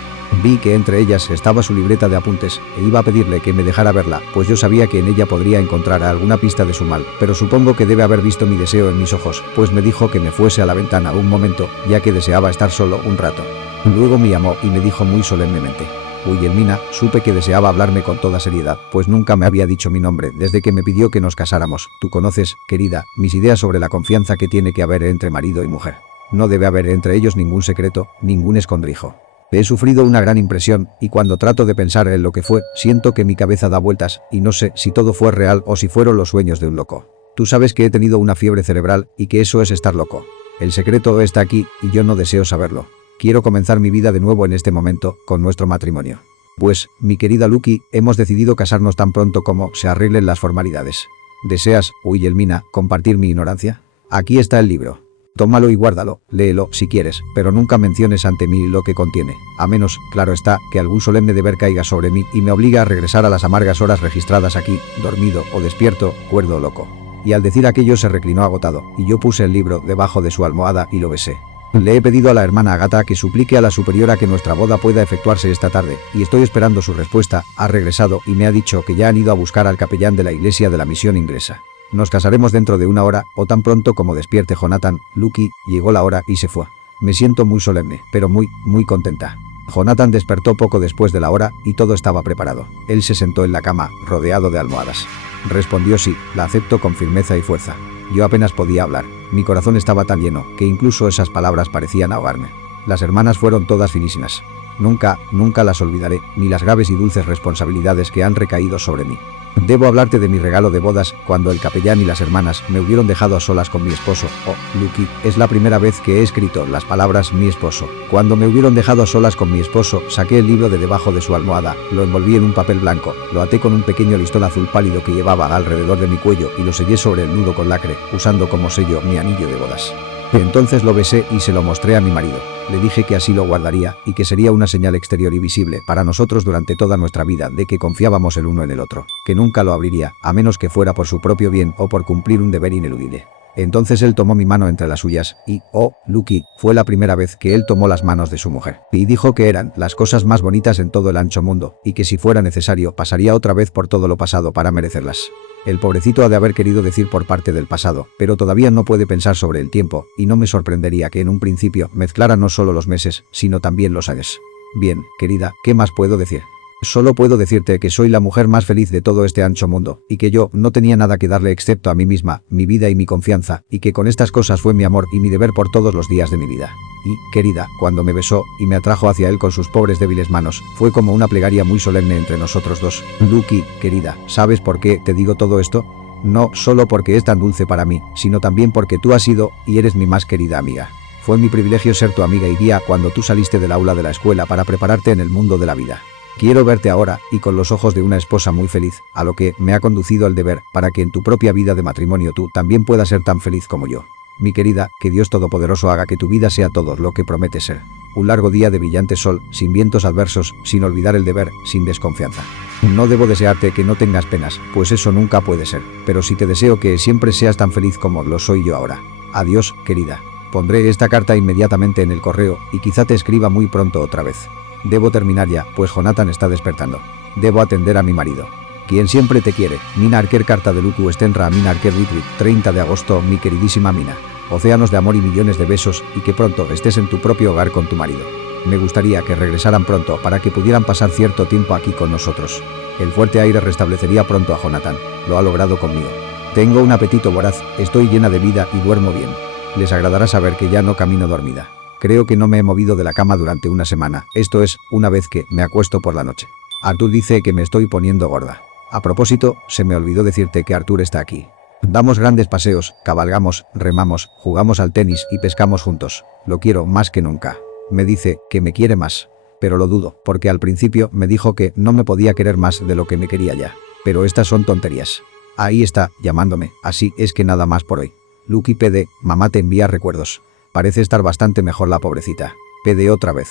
Vi que entre ellas estaba su libreta de apuntes, e iba a pedirle que me dejara verla, pues yo sabía que en ella podría encontrar alguna pista de su mal, pero supongo que debe haber visto mi deseo en mis ojos, pues me dijo que me fuese a la ventana un momento, ya que deseaba estar solo un rato. Luego me llamó y me dijo muy solemnemente: Wilhelmina, supe que deseaba hablarme con toda seriedad, pues nunca me había dicho mi nombre desde que me pidió que nos casáramos. Tú conoces, querida, mis ideas sobre la confianza que tiene que haber entre marido y mujer. No debe haber entre ellos ningún secreto, ningún escondrijo. He sufrido una gran impresión, y cuando trato de pensar en lo que fue, siento que mi cabeza da vueltas, y no sé si todo fue real o si fueron los sueños de un loco. Tú sabes que he tenido una fiebre cerebral, y que eso es estar loco. El secreto está aquí, y yo no deseo saberlo. Quiero comenzar mi vida de nuevo en este momento, con nuestro matrimonio. Pues, mi querida Lucky, hemos decidido casarnos tan pronto como se arreglen las formalidades. ¿Deseas, Wilhelmina, compartir mi ignorancia? Aquí está el libro. Tómalo y guárdalo, léelo si quieres, pero nunca menciones ante mí lo que contiene, a menos, claro está, que algún solemne deber caiga sobre mí y me obliga a regresar a las amargas horas registradas aquí, dormido o despierto, cuerdo o loco. Y al decir aquello se reclinó agotado, y yo puse el libro debajo de su almohada y lo besé. Le he pedido a la hermana Agatha que suplique a la superiora que nuestra boda pueda efectuarse esta tarde, y estoy esperando su respuesta. Ha regresado y me ha dicho que ya han ido a buscar al capellán de la iglesia de la misión inglesa. Nos casaremos dentro de una hora, o tan pronto como despierte Jonathan. Lucky, llegó la hora y se fue. Me siento muy solemne, pero muy contenta. Jonathan despertó poco después de la hora, y todo estaba preparado. Él se sentó en la cama, rodeado de almohadas. Respondió sí, la acepto con firmeza y fuerza. Yo apenas podía hablar. Mi corazón estaba tan lleno, que incluso esas palabras parecían ahogarme. Las hermanas fueron todas finísimas. Nunca las olvidaré, ni las graves y dulces responsabilidades que han recaído sobre mí. Debo hablarte de mi regalo de bodas, cuando el capellán y las hermanas me hubieron dejado a solas con mi esposo. Oh, Lucky, es la primera vez que he escrito las palabras mi esposo. Cuando me hubieron dejado a solas con mi esposo, saqué el libro de debajo de su almohada, lo envolví en un papel blanco, lo até con un pequeño listón azul pálido que llevaba alrededor de mi cuello y lo sellé sobre el nudo con lacre, usando como sello mi anillo de bodas. Entonces lo besé y se lo mostré a mi marido. Le dije que así lo guardaría y que sería una señal exterior y visible para nosotros durante toda nuestra vida de que confiábamos el uno en el otro, que nunca lo abriría, a menos que fuera por su propio bien o por cumplir un deber ineludible. Entonces él tomó mi mano entre las suyas y, oh, Lucky, fue la primera vez que él tomó las manos de su mujer. Y dijo que eran las cosas más bonitas en todo el ancho mundo, y que si fuera necesario pasaría otra vez por todo lo pasado para merecerlas. El pobrecito ha de haber querido decir por parte del pasado, pero todavía no puede pensar sobre el tiempo, y no me sorprendería que en un principio mezclara no solo los meses, sino también los años. Bien, querida, ¿qué más puedo decir? Solo puedo decirte que soy la mujer más feliz de todo este ancho mundo, y que yo no tenía nada que darle excepto a mí misma, mi vida y mi confianza, y que con estas cosas fue mi amor y mi deber por todos los días de mi vida. Y, querida, cuando me besó y me atrajo hacia él con sus pobres débiles manos, fue como una plegaria muy solemne entre nosotros dos. Lucky, querida, ¿sabes por qué te digo todo esto? No solo porque es tan dulce para mí, sino también porque tú has sido y eres mi más querida amiga. Fue mi privilegio ser tu amiga y guía cuando tú saliste del aula de la escuela para prepararte en el mundo de la vida. Quiero verte ahora, y con los ojos de una esposa muy feliz, a lo que me ha conducido el deber, para que en tu propia vida de matrimonio tú también puedas ser tan feliz como yo. Mi querida, que Dios Todopoderoso haga que tu vida sea todo lo que promete ser. Un largo día de brillante sol, sin vientos adversos, sin olvidar el deber, sin desconfianza. No debo desearte que no tengas penas, pues eso nunca puede ser, pero sí te deseo que siempre seas tan feliz como lo soy yo ahora. Adiós, querida. Pondré esta carta inmediatamente en el correo, y quizá te escriba muy pronto otra vez. Debo terminar ya, pues Jonathan está despertando. Debo atender a mi marido. Quien siempre te quiere, Mina Arquer. Carta de Luku Stenra a Mina Arquer Ritwik, 30 de agosto. Mi queridísima Mina. Océanos de amor y millones de besos, y que pronto estés en tu propio hogar con tu marido. Me gustaría que regresaran pronto para que pudieran pasar cierto tiempo aquí con nosotros. El fuerte aire restablecería pronto a Jonathan. Lo ha logrado conmigo. Tengo un apetito voraz, estoy llena de vida y duermo bien. Les agradará saber que ya no camino dormida. Creo que no me he movido de la cama durante una semana, esto es, una vez que me acuesto por la noche. Arthur dice que me estoy poniendo gorda. A propósito, se me olvidó decirte que Arthur está aquí. Damos grandes paseos, cabalgamos, remamos, jugamos al tenis y pescamos juntos. Lo quiero más que nunca. Me dice que me quiere más. Pero lo dudo, porque al principio me dijo que no me podía querer más de lo que me quería ya. Pero estas son tonterías. Ahí está, llamándome, así es que nada más por hoy. Lucky PD, mamá te envía recuerdos. Parece estar bastante mejor la pobrecita. PD otra vez.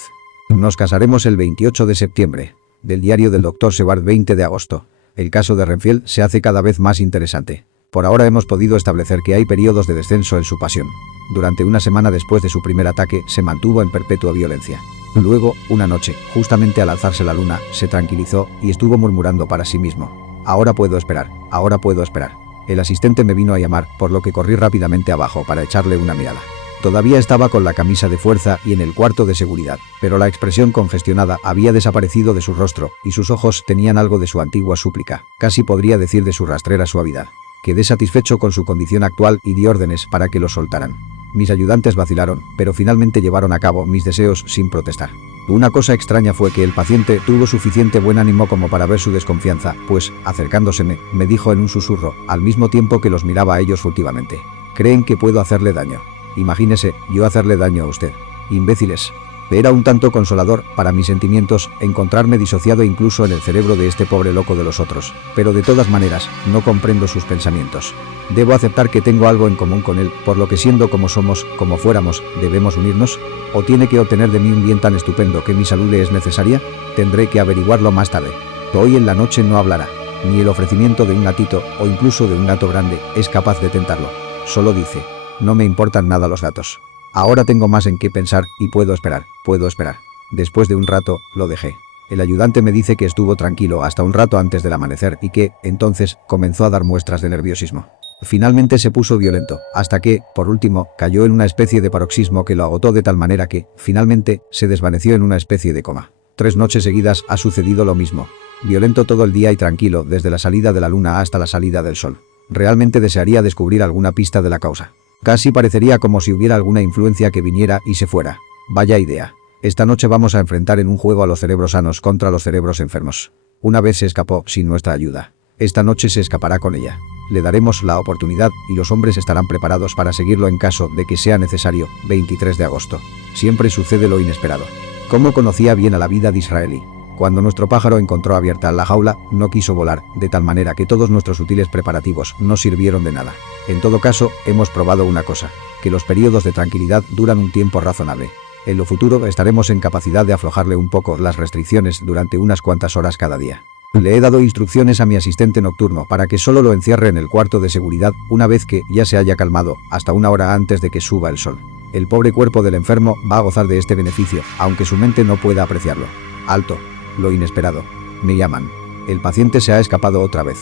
Nos casaremos el 28 de septiembre. Del diario del Dr. Sebard, 20 de agosto. El caso de Renfield se hace cada vez más interesante. Por ahora hemos podido establecer que hay periodos de descenso en su pasión. Durante una semana después de su primer ataque se mantuvo en perpetua violencia. Luego, una noche, justamente al alzarse la luna, se tranquilizó y estuvo murmurando para sí mismo: ahora puedo esperar, ahora puedo esperar. El asistente me vino a llamar, por lo que corrí rápidamente abajo para echarle una mirada. Todavía estaba con la camisa de fuerza y en el cuarto de seguridad, pero la expresión congestionada había desaparecido de su rostro y sus ojos tenían algo de su antigua súplica, casi podría decir de su rastrera suavidad. Quedé satisfecho con su condición actual y di órdenes para que lo soltaran. Mis ayudantes vacilaron, pero finalmente llevaron a cabo mis deseos sin protestar. Una cosa extraña fue que el paciente tuvo suficiente buen ánimo como para ver su desconfianza, pues, acercándoseme, me dijo en un susurro, al mismo tiempo que los miraba a ellos furtivamente: «¿Creen que puedo hacerle daño? Imagínese, yo hacerle daño a usted. Imbéciles». Era un tanto consolador, para mis sentimientos, encontrarme disociado incluso en el cerebro de este pobre loco de los otros, pero de todas maneras, no comprendo sus pensamientos. ¿Debo aceptar que tengo algo en común con él, por lo que siendo como somos, como fuéramos, debemos unirnos? ¿O tiene que obtener de mí un bien tan estupendo que mi salud le es necesaria? Tendré que averiguarlo más tarde. Hoy en la noche no hablará. Ni el ofrecimiento de un gatito, o incluso de un gato grande, es capaz de tentarlo. Solo dice: «No me importan nada los gatos». Ahora tengo más en qué pensar y puedo esperar, puedo esperar. Después de un rato, lo dejé. El ayudante me dice que estuvo tranquilo hasta un rato antes del amanecer y que, entonces, comenzó a dar muestras de nerviosismo. Finalmente se puso violento, hasta que, por último, cayó en una especie de paroxismo que lo agotó de tal manera que, finalmente, se desvaneció en una especie de coma. 3 noches seguidas ha sucedido lo mismo. Violento todo el día y tranquilo desde la salida de la luna hasta la salida del sol. Realmente desearía descubrir alguna pista de la causa. Casi parecería como si hubiera alguna influencia que viniera y se fuera. Vaya idea. Esta noche vamos a enfrentar en un juego a los cerebros sanos contra los cerebros enfermos. Una vez se escapó sin nuestra ayuda. Esta noche se escapará con ella. Le daremos la oportunidad y los hombres estarán preparados para seguirlo en caso de que sea necesario. 23 de agosto. Siempre sucede lo inesperado. ¿Cómo conocía bien a la vida de Israeli? Cuando nuestro pájaro encontró abierta la jaula, no quiso volar, de tal manera que todos nuestros sutiles preparativos no sirvieron de nada. En todo caso, hemos probado una cosa: que los periodos de tranquilidad duran un tiempo razonable. En lo futuro estaremos en capacidad de aflojarle un poco las restricciones durante unas cuantas horas cada día. Le he dado instrucciones a mi asistente nocturno para que solo lo encierre en el cuarto de seguridad una vez que ya se haya calmado, hasta una hora antes de que suba el sol. El pobre cuerpo del enfermo va a gozar de este beneficio, aunque su mente no pueda apreciarlo. Alto. Lo inesperado. Me llaman. El paciente se ha escapado otra vez.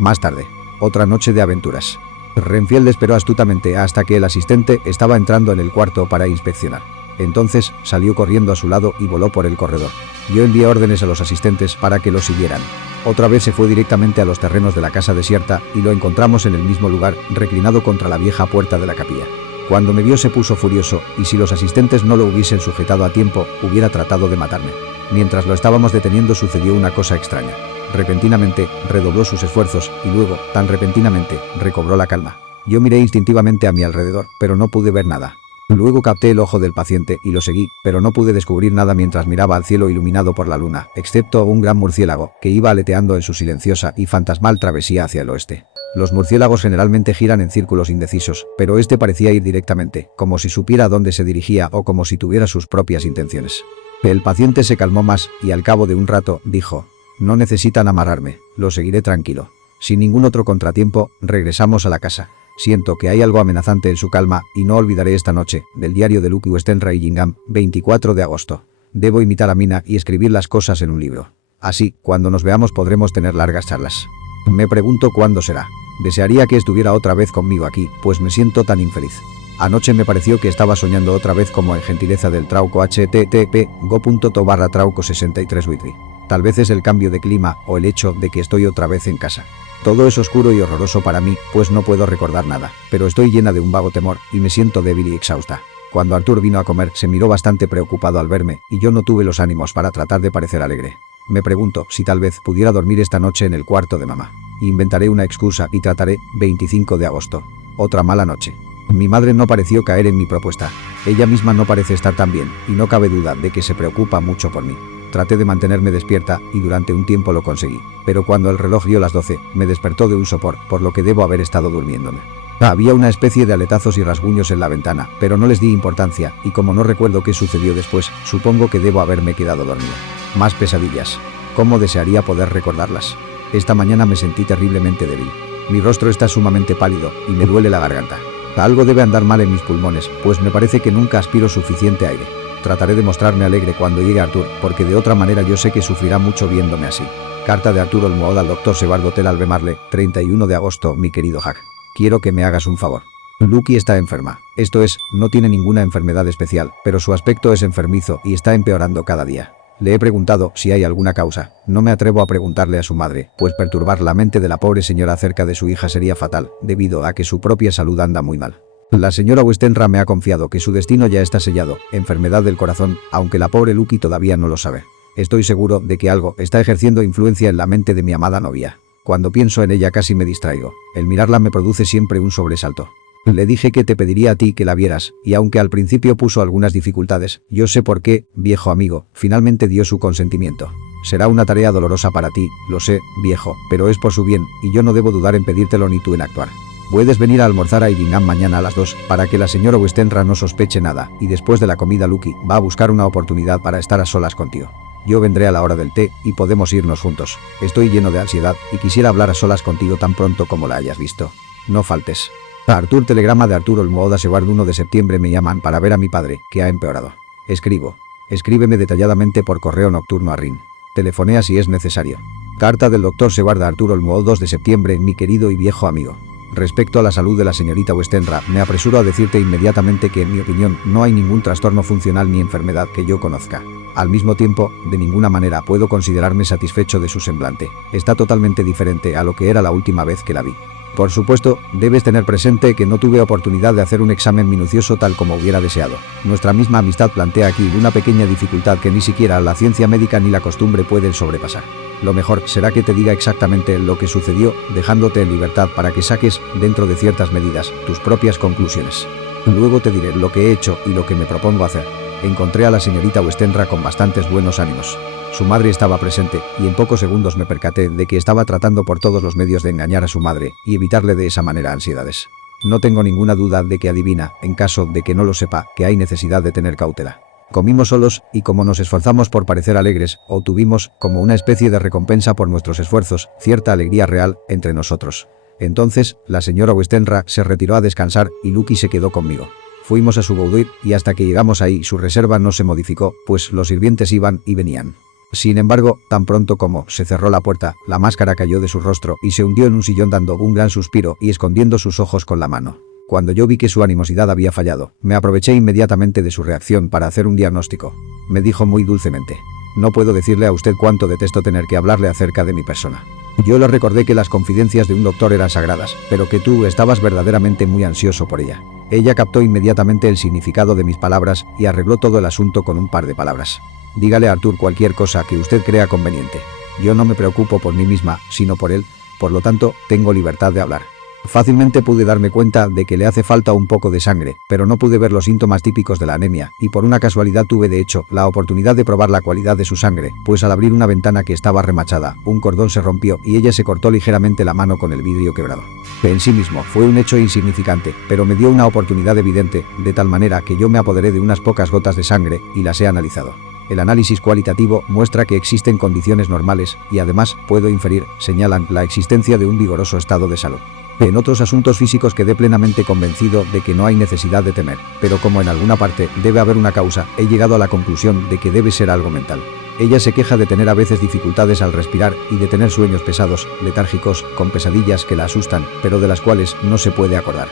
Más tarde. Otra noche de aventuras. Renfield esperó astutamente hasta que el asistente estaba entrando en el cuarto para inspeccionar. Entonces, salió corriendo a su lado y voló por el corredor. Yo envié órdenes a los asistentes para que lo siguieran. Otra vez se fue directamente a los terrenos de la casa desierta y lo encontramos en el mismo lugar, reclinado contra la vieja puerta de la capilla. Cuando me vio se puso furioso, y si los asistentes no lo hubiesen sujetado a tiempo, hubiera tratado de matarme. Mientras lo estábamos deteniendo sucedió una cosa extraña. Repentinamente, redobló sus esfuerzos y luego, tan repentinamente, recobró la calma. Yo miré instintivamente a mi alrededor, pero no pude ver nada. Luego capté el ojo del paciente y lo seguí, pero no pude descubrir nada mientras miraba al cielo iluminado por la luna, excepto un gran murciélago que iba aleteando en su silenciosa y fantasmal travesía hacia el oeste. Los murciélagos generalmente giran en círculos indecisos, pero este parecía ir directamente, como si supiera a dónde se dirigía o como si tuviera sus propias intenciones. El paciente se calmó más y al cabo de un rato dijo: «No necesitan amarrarme, lo seguiré tranquilo». Sin ningún otro contratiempo, regresamos a la casa. Siento que hay algo amenazante en su calma y no olvidaré esta noche. Del diario de Luke Westenra y Gingham, 24 de agosto. Debo imitar a Mina y escribir las cosas en un libro. Así, cuando nos veamos podremos tener largas charlas. Me pregunto cuándo será. Desearía que estuviera otra vez conmigo aquí, pues me siento tan infeliz. Anoche me pareció que estaba soñando otra vez como en gentileza del Trauco http://go.to/trauco63 witry. Tal vez es el cambio de clima o el hecho de que estoy otra vez en casa. Todo es oscuro y horroroso para mí, pues no puedo recordar nada, pero estoy llena de un vago temor y me siento débil y exhausta. Cuando Arthur vino a comer se miró bastante preocupado al verme y yo no tuve los ánimos para tratar de parecer alegre. Me pregunto si tal vez pudiera dormir esta noche en el cuarto de mamá. Inventaré una excusa y trataré. 25 de agosto. Otra mala noche. Mi madre no pareció caer en mi propuesta. Ella misma no parece estar tan bien y no cabe duda de que se preocupa mucho por mí. Traté de mantenerme despierta y durante un tiempo lo conseguí, pero cuando el reloj dio las 12, me despertó de un sopor, por lo que debo haber estado durmiéndome. Había una especie de aletazos y rasguños en la ventana, pero no les di importancia, y como no recuerdo qué sucedió después, supongo que debo haberme quedado dormida. Más pesadillas. ¿Cómo desearía poder recordarlas? Esta mañana me sentí terriblemente débil. Mi rostro está sumamente pálido y me duele la garganta. Algo debe andar mal en mis pulmones, pues me parece que nunca aspiro suficiente aire. Trataré de mostrarme alegre cuando llegue Arthur, porque de otra manera yo sé que sufrirá mucho viéndome así. Carta de Arturo Olmooda al Dr. Sebald Hotel Albemarle, 31 de agosto, mi querido Jack. Quiero que me hagas un favor. Lucky está enferma. Esto es, no tiene ninguna enfermedad especial, pero su aspecto es enfermizo y está empeorando cada día. Le he preguntado si hay alguna causa. No me atrevo a preguntarle a su madre, pues perturbar la mente de la pobre señora acerca de su hija sería fatal, debido a que su propia salud anda muy mal. La señora Westenra me ha confiado que su destino ya está sellado, enfermedad del corazón, aunque la pobre Lucky todavía no lo sabe. Estoy seguro de que algo está ejerciendo influencia en la mente de mi amada novia. Cuando pienso en ella casi me distraigo. El mirarla me produce siempre un sobresalto. Le dije que te pediría a ti que la vieras, y aunque al principio puso algunas dificultades, yo sé por qué, viejo amigo, finalmente dio su consentimiento. Será una tarea dolorosa para ti, lo sé, viejo, pero es por su bien, y yo no debo dudar en pedírtelo ni tú en actuar. Puedes venir a almorzar a Irlingham mañana a las 2, para que la señora Westenra no sospeche nada, y después de la comida Lucky va a buscar una oportunidad para estar a solas contigo. Yo vendré a la hora del té, y podemos irnos juntos. Estoy lleno de ansiedad, y quisiera hablar a solas contigo tan pronto como la hayas visto. No faltes. Arthur, telegrama de Arturo Olmooda Sebald, 1 de septiembre. Me llaman para ver a mi padre, que ha empeorado. Escribo. Escríbeme detalladamente por correo nocturno a Rin. Telefonea si es necesario. Carta del Dr. Sebald a Arturo Olmooda, 2 de septiembre. Mi querido y viejo amigo. Respecto a la salud de la señorita Westenra, me apresuro a decirte inmediatamente que en mi opinión no hay ningún trastorno funcional ni enfermedad que yo conozca. Al mismo tiempo, de ninguna manera puedo considerarme satisfecho de su semblante. Está totalmente diferente a lo que era la última vez que la vi. Por supuesto, debes tener presente que no tuve oportunidad de hacer un examen minucioso tal como hubiera deseado. Nuestra misma amistad plantea aquí una pequeña dificultad que ni siquiera la ciencia médica ni la costumbre pueden sobrepasar. Lo mejor será que te diga exactamente lo que sucedió, dejándote en libertad para que saques, dentro de ciertas medidas, tus propias conclusiones. Luego te diré lo que he hecho y lo que me propongo hacer. Encontré a la señorita Westenra con bastantes buenos ánimos. Su madre estaba presente, y en pocos segundos me percaté de que estaba tratando por todos los medios de engañar a su madre y evitarle de esa manera ansiedades. No tengo ninguna duda de que adivina, en caso de que no lo sepa, que hay necesidad de tener cautela. Comimos solos, y como nos esforzamos por parecer alegres, obtuvimos, como una especie de recompensa por nuestros esfuerzos, cierta alegría real entre nosotros. Entonces, la señora Westenra se retiró a descansar y Lucky se quedó conmigo. Fuimos a su boudoir, y hasta que llegamos ahí su reserva no se modificó, pues los sirvientes iban y venían. Sin embargo, tan pronto como se cerró la puerta, la máscara cayó de su rostro y se hundió en un sillón dando un gran suspiro y escondiendo sus ojos con la mano. Cuando yo vi que su animosidad había fallado, me aproveché inmediatamente de su reacción para hacer un diagnóstico. Me dijo muy dulcemente: no puedo decirle a usted cuánto detesto tener que hablarle acerca de mi persona. Yo le recordé que las confidencias de un doctor eran sagradas, pero que tú estabas verdaderamente muy ansioso por ella. Ella captó inmediatamente el significado de mis palabras y arregló todo el asunto con un par de palabras. Dígale a Arthur cualquier cosa que usted crea conveniente. Yo no me preocupo por mí misma, sino por él, por lo tanto, tengo libertad de hablar. Fácilmente pude darme cuenta de que le hace falta un poco de sangre, pero no pude ver los síntomas típicos de la anemia, y por una casualidad tuve de hecho la oportunidad de probar la cualidad de su sangre, pues al abrir una ventana que estaba remachada, un cordón se rompió y ella se cortó ligeramente la mano con el vidrio quebrado. En sí mismo fue un hecho insignificante, pero me dio una oportunidad evidente, de tal manera que yo me apoderé de unas pocas gotas de sangre y las he analizado. El análisis cualitativo muestra que existen condiciones normales y además, puedo inferir, señalan la existencia de un vigoroso estado de salud. En otros asuntos físicos quedé plenamente convencido de que no hay necesidad de temer, pero como en alguna parte debe haber una causa, he llegado a la conclusión de que debe ser algo mental. Ella se queja de tener a veces dificultades al respirar y de tener sueños pesados, letárgicos, con pesadillas que la asustan, pero de las cuales no se puede acordar.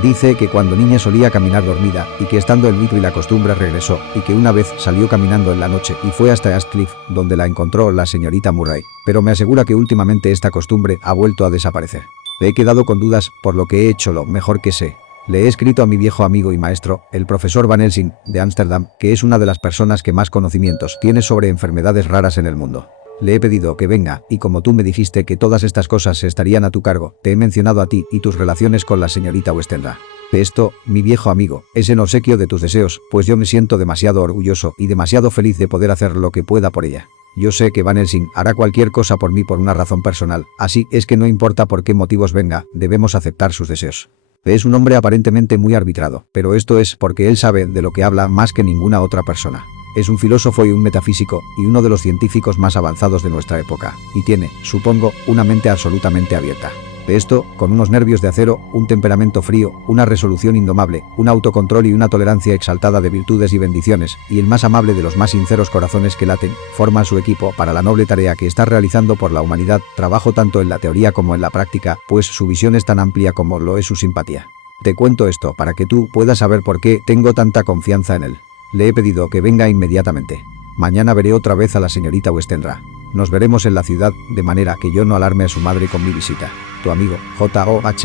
Dice que cuando niña solía caminar dormida y que estando en Whitby la costumbre regresó y que una vez salió caminando en la noche y fue hasta Astcliff, donde la encontró la señorita Murray, pero me asegura que últimamente esta costumbre ha vuelto a desaparecer. He quedado con dudas, por lo que he hecho lo mejor que sé. Le he escrito a mi viejo amigo y maestro, el profesor Van Helsing, de Ámsterdam, que es una de las personas que más conocimientos tiene sobre enfermedades raras en el mundo. Le he pedido que venga, y como tú me dijiste que todas estas cosas estarían a tu cargo, te he mencionado a ti y tus relaciones con la señorita Westenra. Esto, mi viejo amigo, es en obsequio de tus deseos, pues yo me siento demasiado orgulloso y demasiado feliz de poder hacer lo que pueda por ella. Yo sé que Van Helsing hará cualquier cosa por mí por una razón personal, así es que no importa por qué motivos venga, debemos aceptar sus deseos. Es un hombre aparentemente muy arbitrado, pero esto es porque él sabe de lo que habla más que ninguna otra persona. Es un filósofo y un metafísico, y uno de los científicos más avanzados de nuestra época, y tiene, supongo, una mente absolutamente abierta. De esto, con unos nervios de acero, un temperamento frío, una resolución indomable, un autocontrol y una tolerancia exaltada de virtudes y bendiciones, y el más amable de los más sinceros corazones que laten, forman su equipo para la noble tarea que está realizando por la humanidad, trabajo tanto en la teoría como en la práctica, pues su visión es tan amplia como lo es su simpatía. Te cuento esto para que tú puedas saber por qué tengo tanta confianza en él. Le he pedido que venga inmediatamente. Mañana veré otra vez a la señorita Westenra. Nos veremos en la ciudad, de manera que yo no alarme a su madre con mi visita. Tu amigo, JOHNSWAR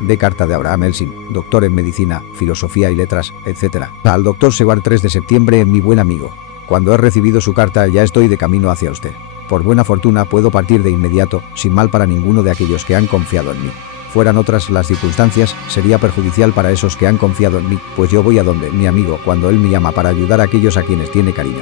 de carta de Abraham Elsing, doctor en medicina, filosofía y letras, etc. Al doctor Seward 3 de septiembre, mi buen amigo. Cuando he recibido su carta ya estoy de camino hacia usted. Por buena fortuna puedo partir de inmediato, sin mal para ninguno de aquellos que han confiado en mí. Fueran otras las circunstancias, sería perjudicial para esos que han confiado en mí, pues yo voy a donde mi amigo cuando él me llama para ayudar a aquellos a quienes tiene cariño.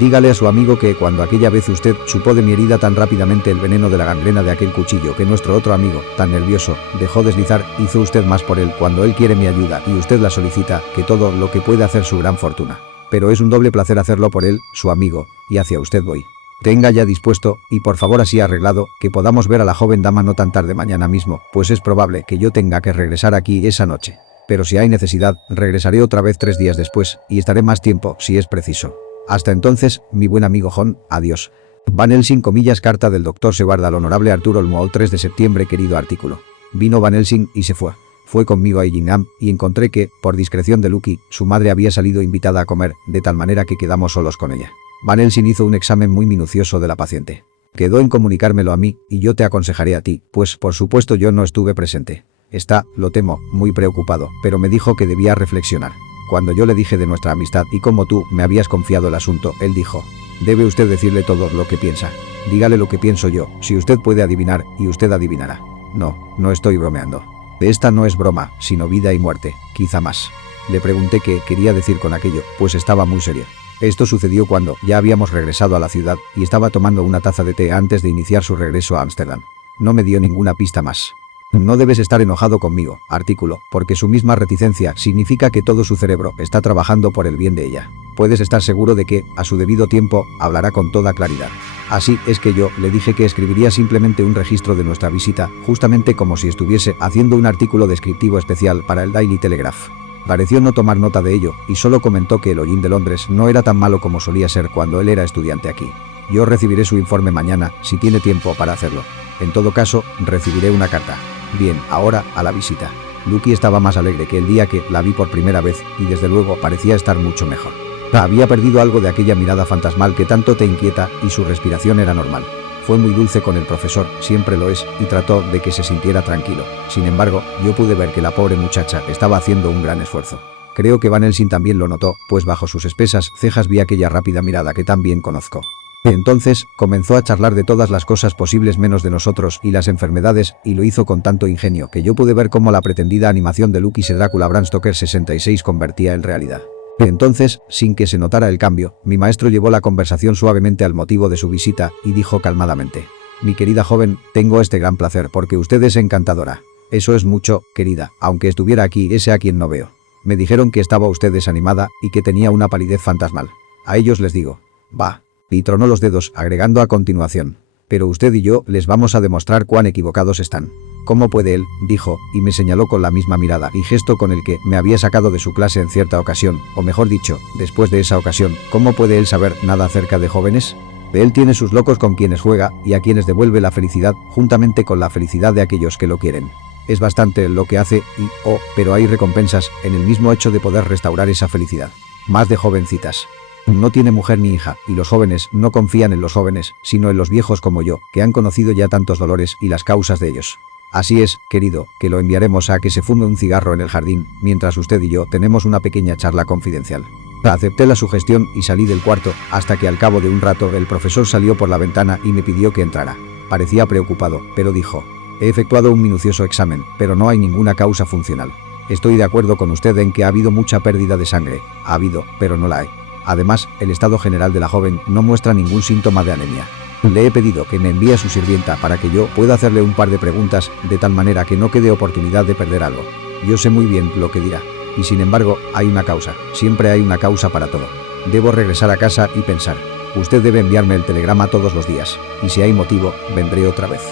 Dígale a su amigo que cuando aquella vez usted chupó de mi herida tan rápidamente el veneno de la gangrena de aquel cuchillo que nuestro otro amigo, tan nervioso, dejó deslizar, hizo usted más por él cuando él quiere mi ayuda y usted la solicita, que todo lo que puede hacer su gran fortuna. Pero es un doble placer hacerlo por él, su amigo, y hacia usted voy. Tenga ya dispuesto, y por favor así arreglado, que podamos ver a la joven dama no tan tarde mañana mismo, pues es probable que yo tenga que regresar aquí esa noche. Pero si hay necesidad, regresaré otra vez 3 días después, y estaré más tiempo, si es preciso. Hasta entonces, mi buen amigo John, adiós. Van Helsing, carta del Dr. Seward al honorable Arthur Olmwood 3 de septiembre, querido artículo. Vino Van Helsing y se fue. Fue conmigo a Gillingham, y encontré que, por discreción de Lucky, su madre había salido invitada a comer, de tal manera que quedamos solos con ella. Van Helsing hizo un examen muy minucioso de la paciente. Quedó en comunicármelo a mí, y yo te aconsejaré a ti, pues por supuesto yo no estuve presente. Está, lo temo, muy preocupado, pero me dijo que debía reflexionar. Cuando yo le dije de nuestra amistad y cómo tú me habías confiado el asunto, él dijo: debe usted decirle todo lo que piensa. Dígale lo que pienso yo, si usted puede adivinar, y usted adivinará. No estoy bromeando. Esta no es broma, sino vida y muerte, quizá más. Le pregunté qué quería decir con aquello, pues estaba muy serio. Esto sucedió cuando ya habíamos regresado a la ciudad y estaba tomando una taza de té antes de iniciar su regreso a Ámsterdam. No me dio ninguna pista más. No debes estar enojado conmigo, artículo, porque su misma reticencia significa que todo su cerebro está trabajando por el bien de ella. Puedes estar seguro de que, a su debido tiempo, hablará con toda claridad. Así es que yo le dije que escribiría simplemente un registro de nuestra visita, justamente como si estuviese haciendo un artículo descriptivo especial para el Daily Telegraph. Pareció no tomar nota de ello, y solo comentó que el hollín de Londres no era tan malo como solía ser cuando él era estudiante aquí. Yo recibiré su informe mañana, si tiene tiempo para hacerlo. En todo caso, recibiré una carta. Bien, ahora, a la visita. Lucky estaba más alegre que el día que la vi por primera vez, y desde luego parecía estar mucho mejor. Había perdido algo de aquella mirada fantasmal que tanto te inquieta, y su respiración era normal. Fue muy dulce con el profesor, siempre lo es, y trató de que se sintiera tranquilo. Sin embargo, yo pude ver que la pobre muchacha estaba haciendo un gran esfuerzo. Creo que Van Helsing también lo notó, pues bajo sus espesas cejas vi aquella rápida mirada que tan bien conozco. Entonces, comenzó a charlar de todas las cosas posibles menos de nosotros y las enfermedades, y lo hizo con tanto ingenio que yo pude ver cómo la pretendida animación de Lucky Drácula Bram Stoker 66 convertía en realidad. Entonces, sin que se notara el cambio, mi maestro llevó la conversación suavemente al motivo de su visita, y dijo calmadamente: mi querida joven, tengo este gran placer porque usted es encantadora. Eso es mucho, querida, aunque estuviera aquí ese a quien no veo. Me dijeron que estaba usted desanimada, y que tenía una palidez fantasmal. A ellos les digo: bah. Y tronó los dedos, agregando a continuación: pero usted y yo les vamos a demostrar cuán equivocados están. ¿Cómo puede él?, dijo, y me señaló con la misma mirada y gesto con el que me había sacado de su clase en cierta ocasión, o mejor dicho, después de esa ocasión. ¿Cómo puede él saber nada acerca de jóvenes? Él tiene sus locos con quienes juega, y a quienes devuelve la felicidad, juntamente con la felicidad de aquellos que lo quieren. Es bastante lo que hace y, pero hay recompensas en el mismo hecho de poder restaurar esa felicidad. Más de jovencitas. No tiene mujer ni hija, y los jóvenes no confían en los jóvenes, sino en los viejos como yo, que han conocido ya tantos dolores y las causas de ellos. Así es, querido, que lo enviaremos a que se fume un cigarro en el jardín, mientras usted y yo tenemos una pequeña charla confidencial. Acepté la sugestión y salí del cuarto, hasta que al cabo de un rato el profesor salió por la ventana y me pidió que entrara. Parecía preocupado, pero dijo: he efectuado un minucioso examen, pero no hay ninguna causa funcional. Estoy de acuerdo con usted en que ha habido mucha pérdida de sangre. Ha habido, pero no la hay. Además, el estado general de la joven no muestra ningún síntoma de anemia. Le he pedido que me envíe a su sirvienta para que yo pueda hacerle un par de preguntas, de tal manera que no quede oportunidad de perder algo. Yo sé muy bien lo que dirá. Y sin embargo, hay una causa. Siempre hay una causa para todo. Debo regresar a casa y pensar. Usted debe enviarme el telegrama todos los días. Y si hay motivo, vendré otra vez.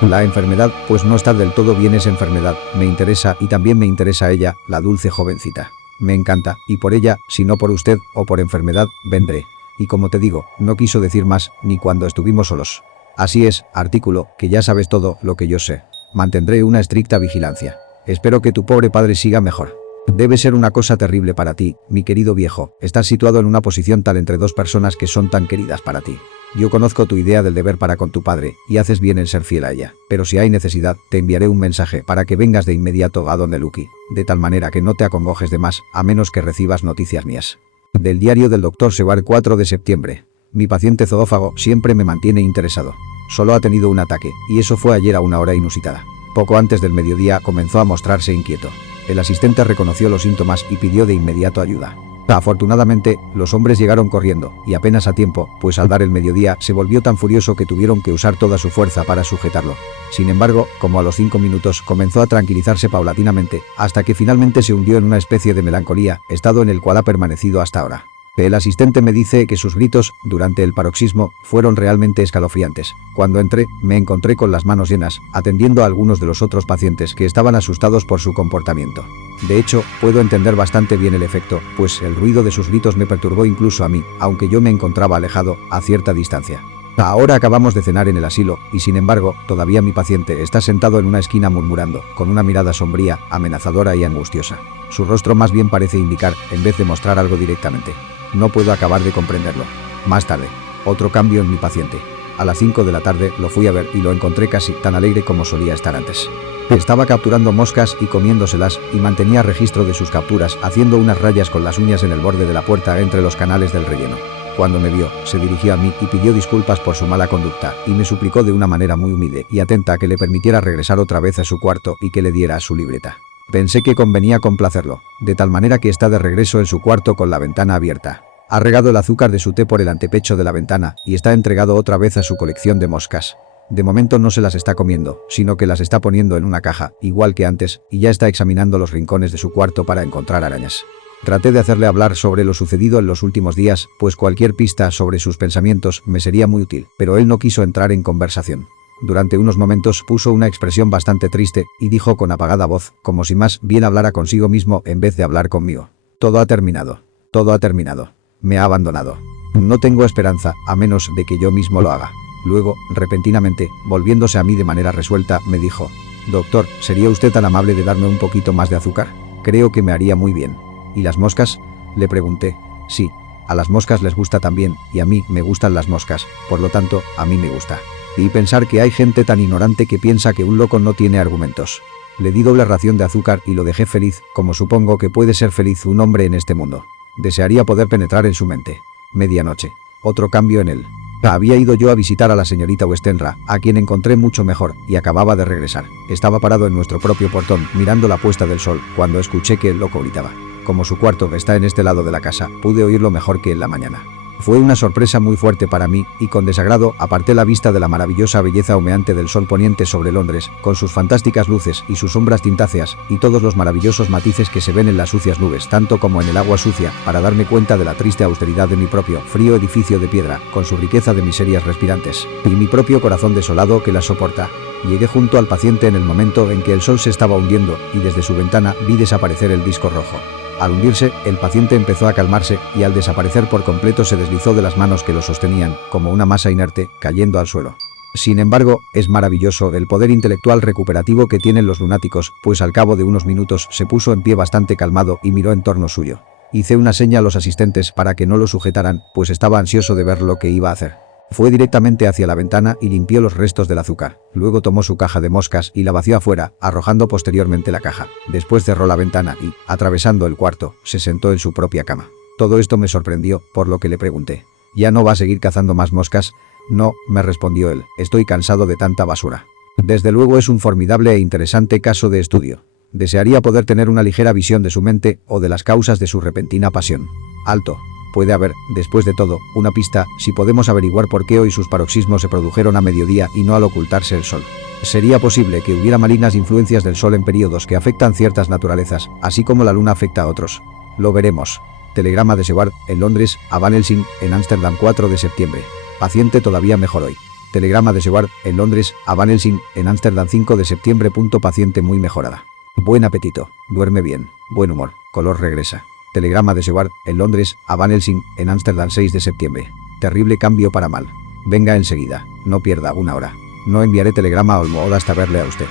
La enfermedad, pues no está del todo bien esa enfermedad. Me interesa y también me interesa ella, la dulce jovencita. Me encanta, y por ella, si no por usted o por enfermedad, vendré. Y como te digo, no quiso decir más, ni cuando estuvimos solos. Así es, artículo, que ya sabes todo lo que yo sé. Mantendré una estricta vigilancia. Espero que tu pobre padre siga mejor. Debe ser una cosa terrible para ti, mi querido viejo. Estás situado en una posición tal entre dos personas que son tan queridas para ti. Yo conozco tu idea del deber para con tu padre, y haces bien en ser fiel a ella. Pero si hay necesidad, te enviaré un mensaje para que vengas de inmediato a donde Lucky. De tal manera que no te acongojes de más, a menos que recibas noticias mías. Del diario del Dr. Seward, 4 de septiembre. Mi paciente zoófago siempre me mantiene interesado. Solo ha tenido un ataque, y eso fue ayer a una hora inusitada. Poco antes del mediodía comenzó a mostrarse inquieto. El asistente reconoció los síntomas y pidió de inmediato ayuda. Afortunadamente, los hombres llegaron corriendo, y apenas a tiempo, pues al dar el mediodía se volvió tan furioso que tuvieron que usar toda su fuerza para sujetarlo. Sin embargo, como a los 5 minutos comenzó a tranquilizarse paulatinamente, hasta que finalmente se hundió en una especie de melancolía, estado en el cual ha permanecido hasta ahora. El asistente me dice que sus gritos, durante el paroxismo, fueron realmente escalofriantes. Cuando entré, me encontré con las manos llenas, atendiendo a algunos de los otros pacientes que estaban asustados por su comportamiento. De hecho, puedo entender bastante bien el efecto, pues el ruido de sus gritos me perturbó incluso a mí, aunque yo me encontraba alejado, a cierta distancia. Ahora acabamos de cenar en el asilo, y sin embargo, todavía mi paciente está sentado en una esquina murmurando, con una mirada sombría, amenazadora y angustiosa. Su rostro más bien parece indicar, en vez de mostrar algo directamente. No puedo acabar de comprenderlo. Más tarde, otro cambio en mi paciente. A las 5 de la tarde lo fui a ver y lo encontré casi tan alegre como solía estar antes. Estaba capturando moscas y comiéndoselas, y mantenía registro de sus capturas, haciendo unas rayas con las uñas en el borde de la puerta entre los canales del relleno. Cuando me vio, se dirigió a mí y pidió disculpas por su mala conducta, y me suplicó de una manera muy humilde y atenta que le permitiera regresar otra vez a su cuarto y que le diera su libreta. Pensé que convenía complacerlo, de tal manera que está de regreso en su cuarto con la ventana abierta. Ha regado el azúcar de su té por el antepecho de la ventana y está entregado otra vez a su colección de moscas. De momento no se las está comiendo, sino que las está poniendo en una caja, igual que antes, y ya está examinando los rincones de su cuarto para encontrar arañas. Traté de hacerle hablar sobre lo sucedido en los últimos días, pues cualquier pista sobre sus pensamientos me sería muy útil, pero él no quiso entrar en conversación. Durante unos momentos puso una expresión bastante triste y dijo con apagada voz, como si más bien hablara consigo mismo en vez de hablar conmigo: todo ha terminado. Todo ha terminado. Me ha abandonado. No tengo esperanza, a menos de que yo mismo lo haga. Luego, repentinamente, volviéndose a mí de manera resuelta, me dijo: doctor, ¿sería usted tan amable de darme un poquito más de azúcar? Creo que me haría muy bien. ¿Y las moscas?, le pregunté. Sí, a las moscas les gusta también, y a mí me gustan las moscas, por lo tanto, a mí me gusta. Y pensar que hay gente tan ignorante que piensa que un loco no tiene argumentos. Le di doble ración de azúcar y lo dejé feliz, como supongo que puede ser feliz un hombre en este mundo. Desearía poder penetrar en su mente. Medianoche. Otro cambio en él. Había ido yo a visitar a la señorita Westenra, a quien encontré mucho mejor, y acababa de regresar. Estaba parado en nuestro propio portón, mirando la puesta del sol, cuando escuché que el loco gritaba. Como su cuarto está en este lado de la casa, pude oírlo mejor que en la mañana. Fue una sorpresa muy fuerte para mí, y con desagrado aparté la vista de la maravillosa belleza humeante del sol poniente sobre Londres, con sus fantásticas luces y sus sombras tintáceas, y todos los maravillosos matices que se ven en las sucias nubes, tanto como en el agua sucia, para darme cuenta de la triste austeridad de mi propio, frío edificio de piedra, con su riqueza de miserias respirantes, y mi propio corazón desolado que las soporta. Llegué junto al paciente en el momento en que el sol se estaba hundiendo, y desde su ventana vi desaparecer el disco rojo. Al hundirse, el paciente empezó a calmarse y al desaparecer por completo se deslizó de las manos que lo sostenían, como una masa inerte, cayendo al suelo. Sin embargo, es maravilloso el poder intelectual recuperativo que tienen los lunáticos, pues al cabo de unos minutos se puso en pie bastante calmado y miró en torno suyo. Hice una seña a los asistentes para que no lo sujetaran, pues estaba ansioso de ver lo que iba a hacer. Fue directamente hacia la ventana y limpió los restos del azúcar. Luego tomó su caja de moscas y la vació afuera, arrojando posteriormente la caja. Después cerró la ventana y, atravesando el cuarto, se sentó en su propia cama. Todo esto me sorprendió, por lo que le pregunté: ¿ya no va a seguir cazando más moscas? No, me respondió él, estoy cansado de tanta basura. Desde luego es un formidable e interesante caso de estudio. Desearía poder tener una ligera visión de su mente o de las causas de su repentina pasión. Alto. Puede haber, después de todo, una pista, si podemos averiguar por qué hoy sus paroxismos se produjeron a mediodía y no al ocultarse el sol. Sería posible que hubiera malignas influencias del sol en periodos que afectan ciertas naturalezas, así como la luna afecta a otros. Lo veremos. Telegrama de Seward, en Londres, a Van Helsing, en Ámsterdam 4 de septiembre. Paciente todavía mejor hoy. Telegrama de Seward, en Londres, a Van Helsing, en Ámsterdam 5 de septiembre. Paciente muy mejorada. Buen apetito, duerme bien, buen humor, color regresa. Telegrama de Seward, en Londres, a Van Helsing, en Ámsterdam 6 de septiembre. Terrible cambio para mal. Venga enseguida, no pierda una hora. No enviaré telegrama a Olmhood hasta verle a usted.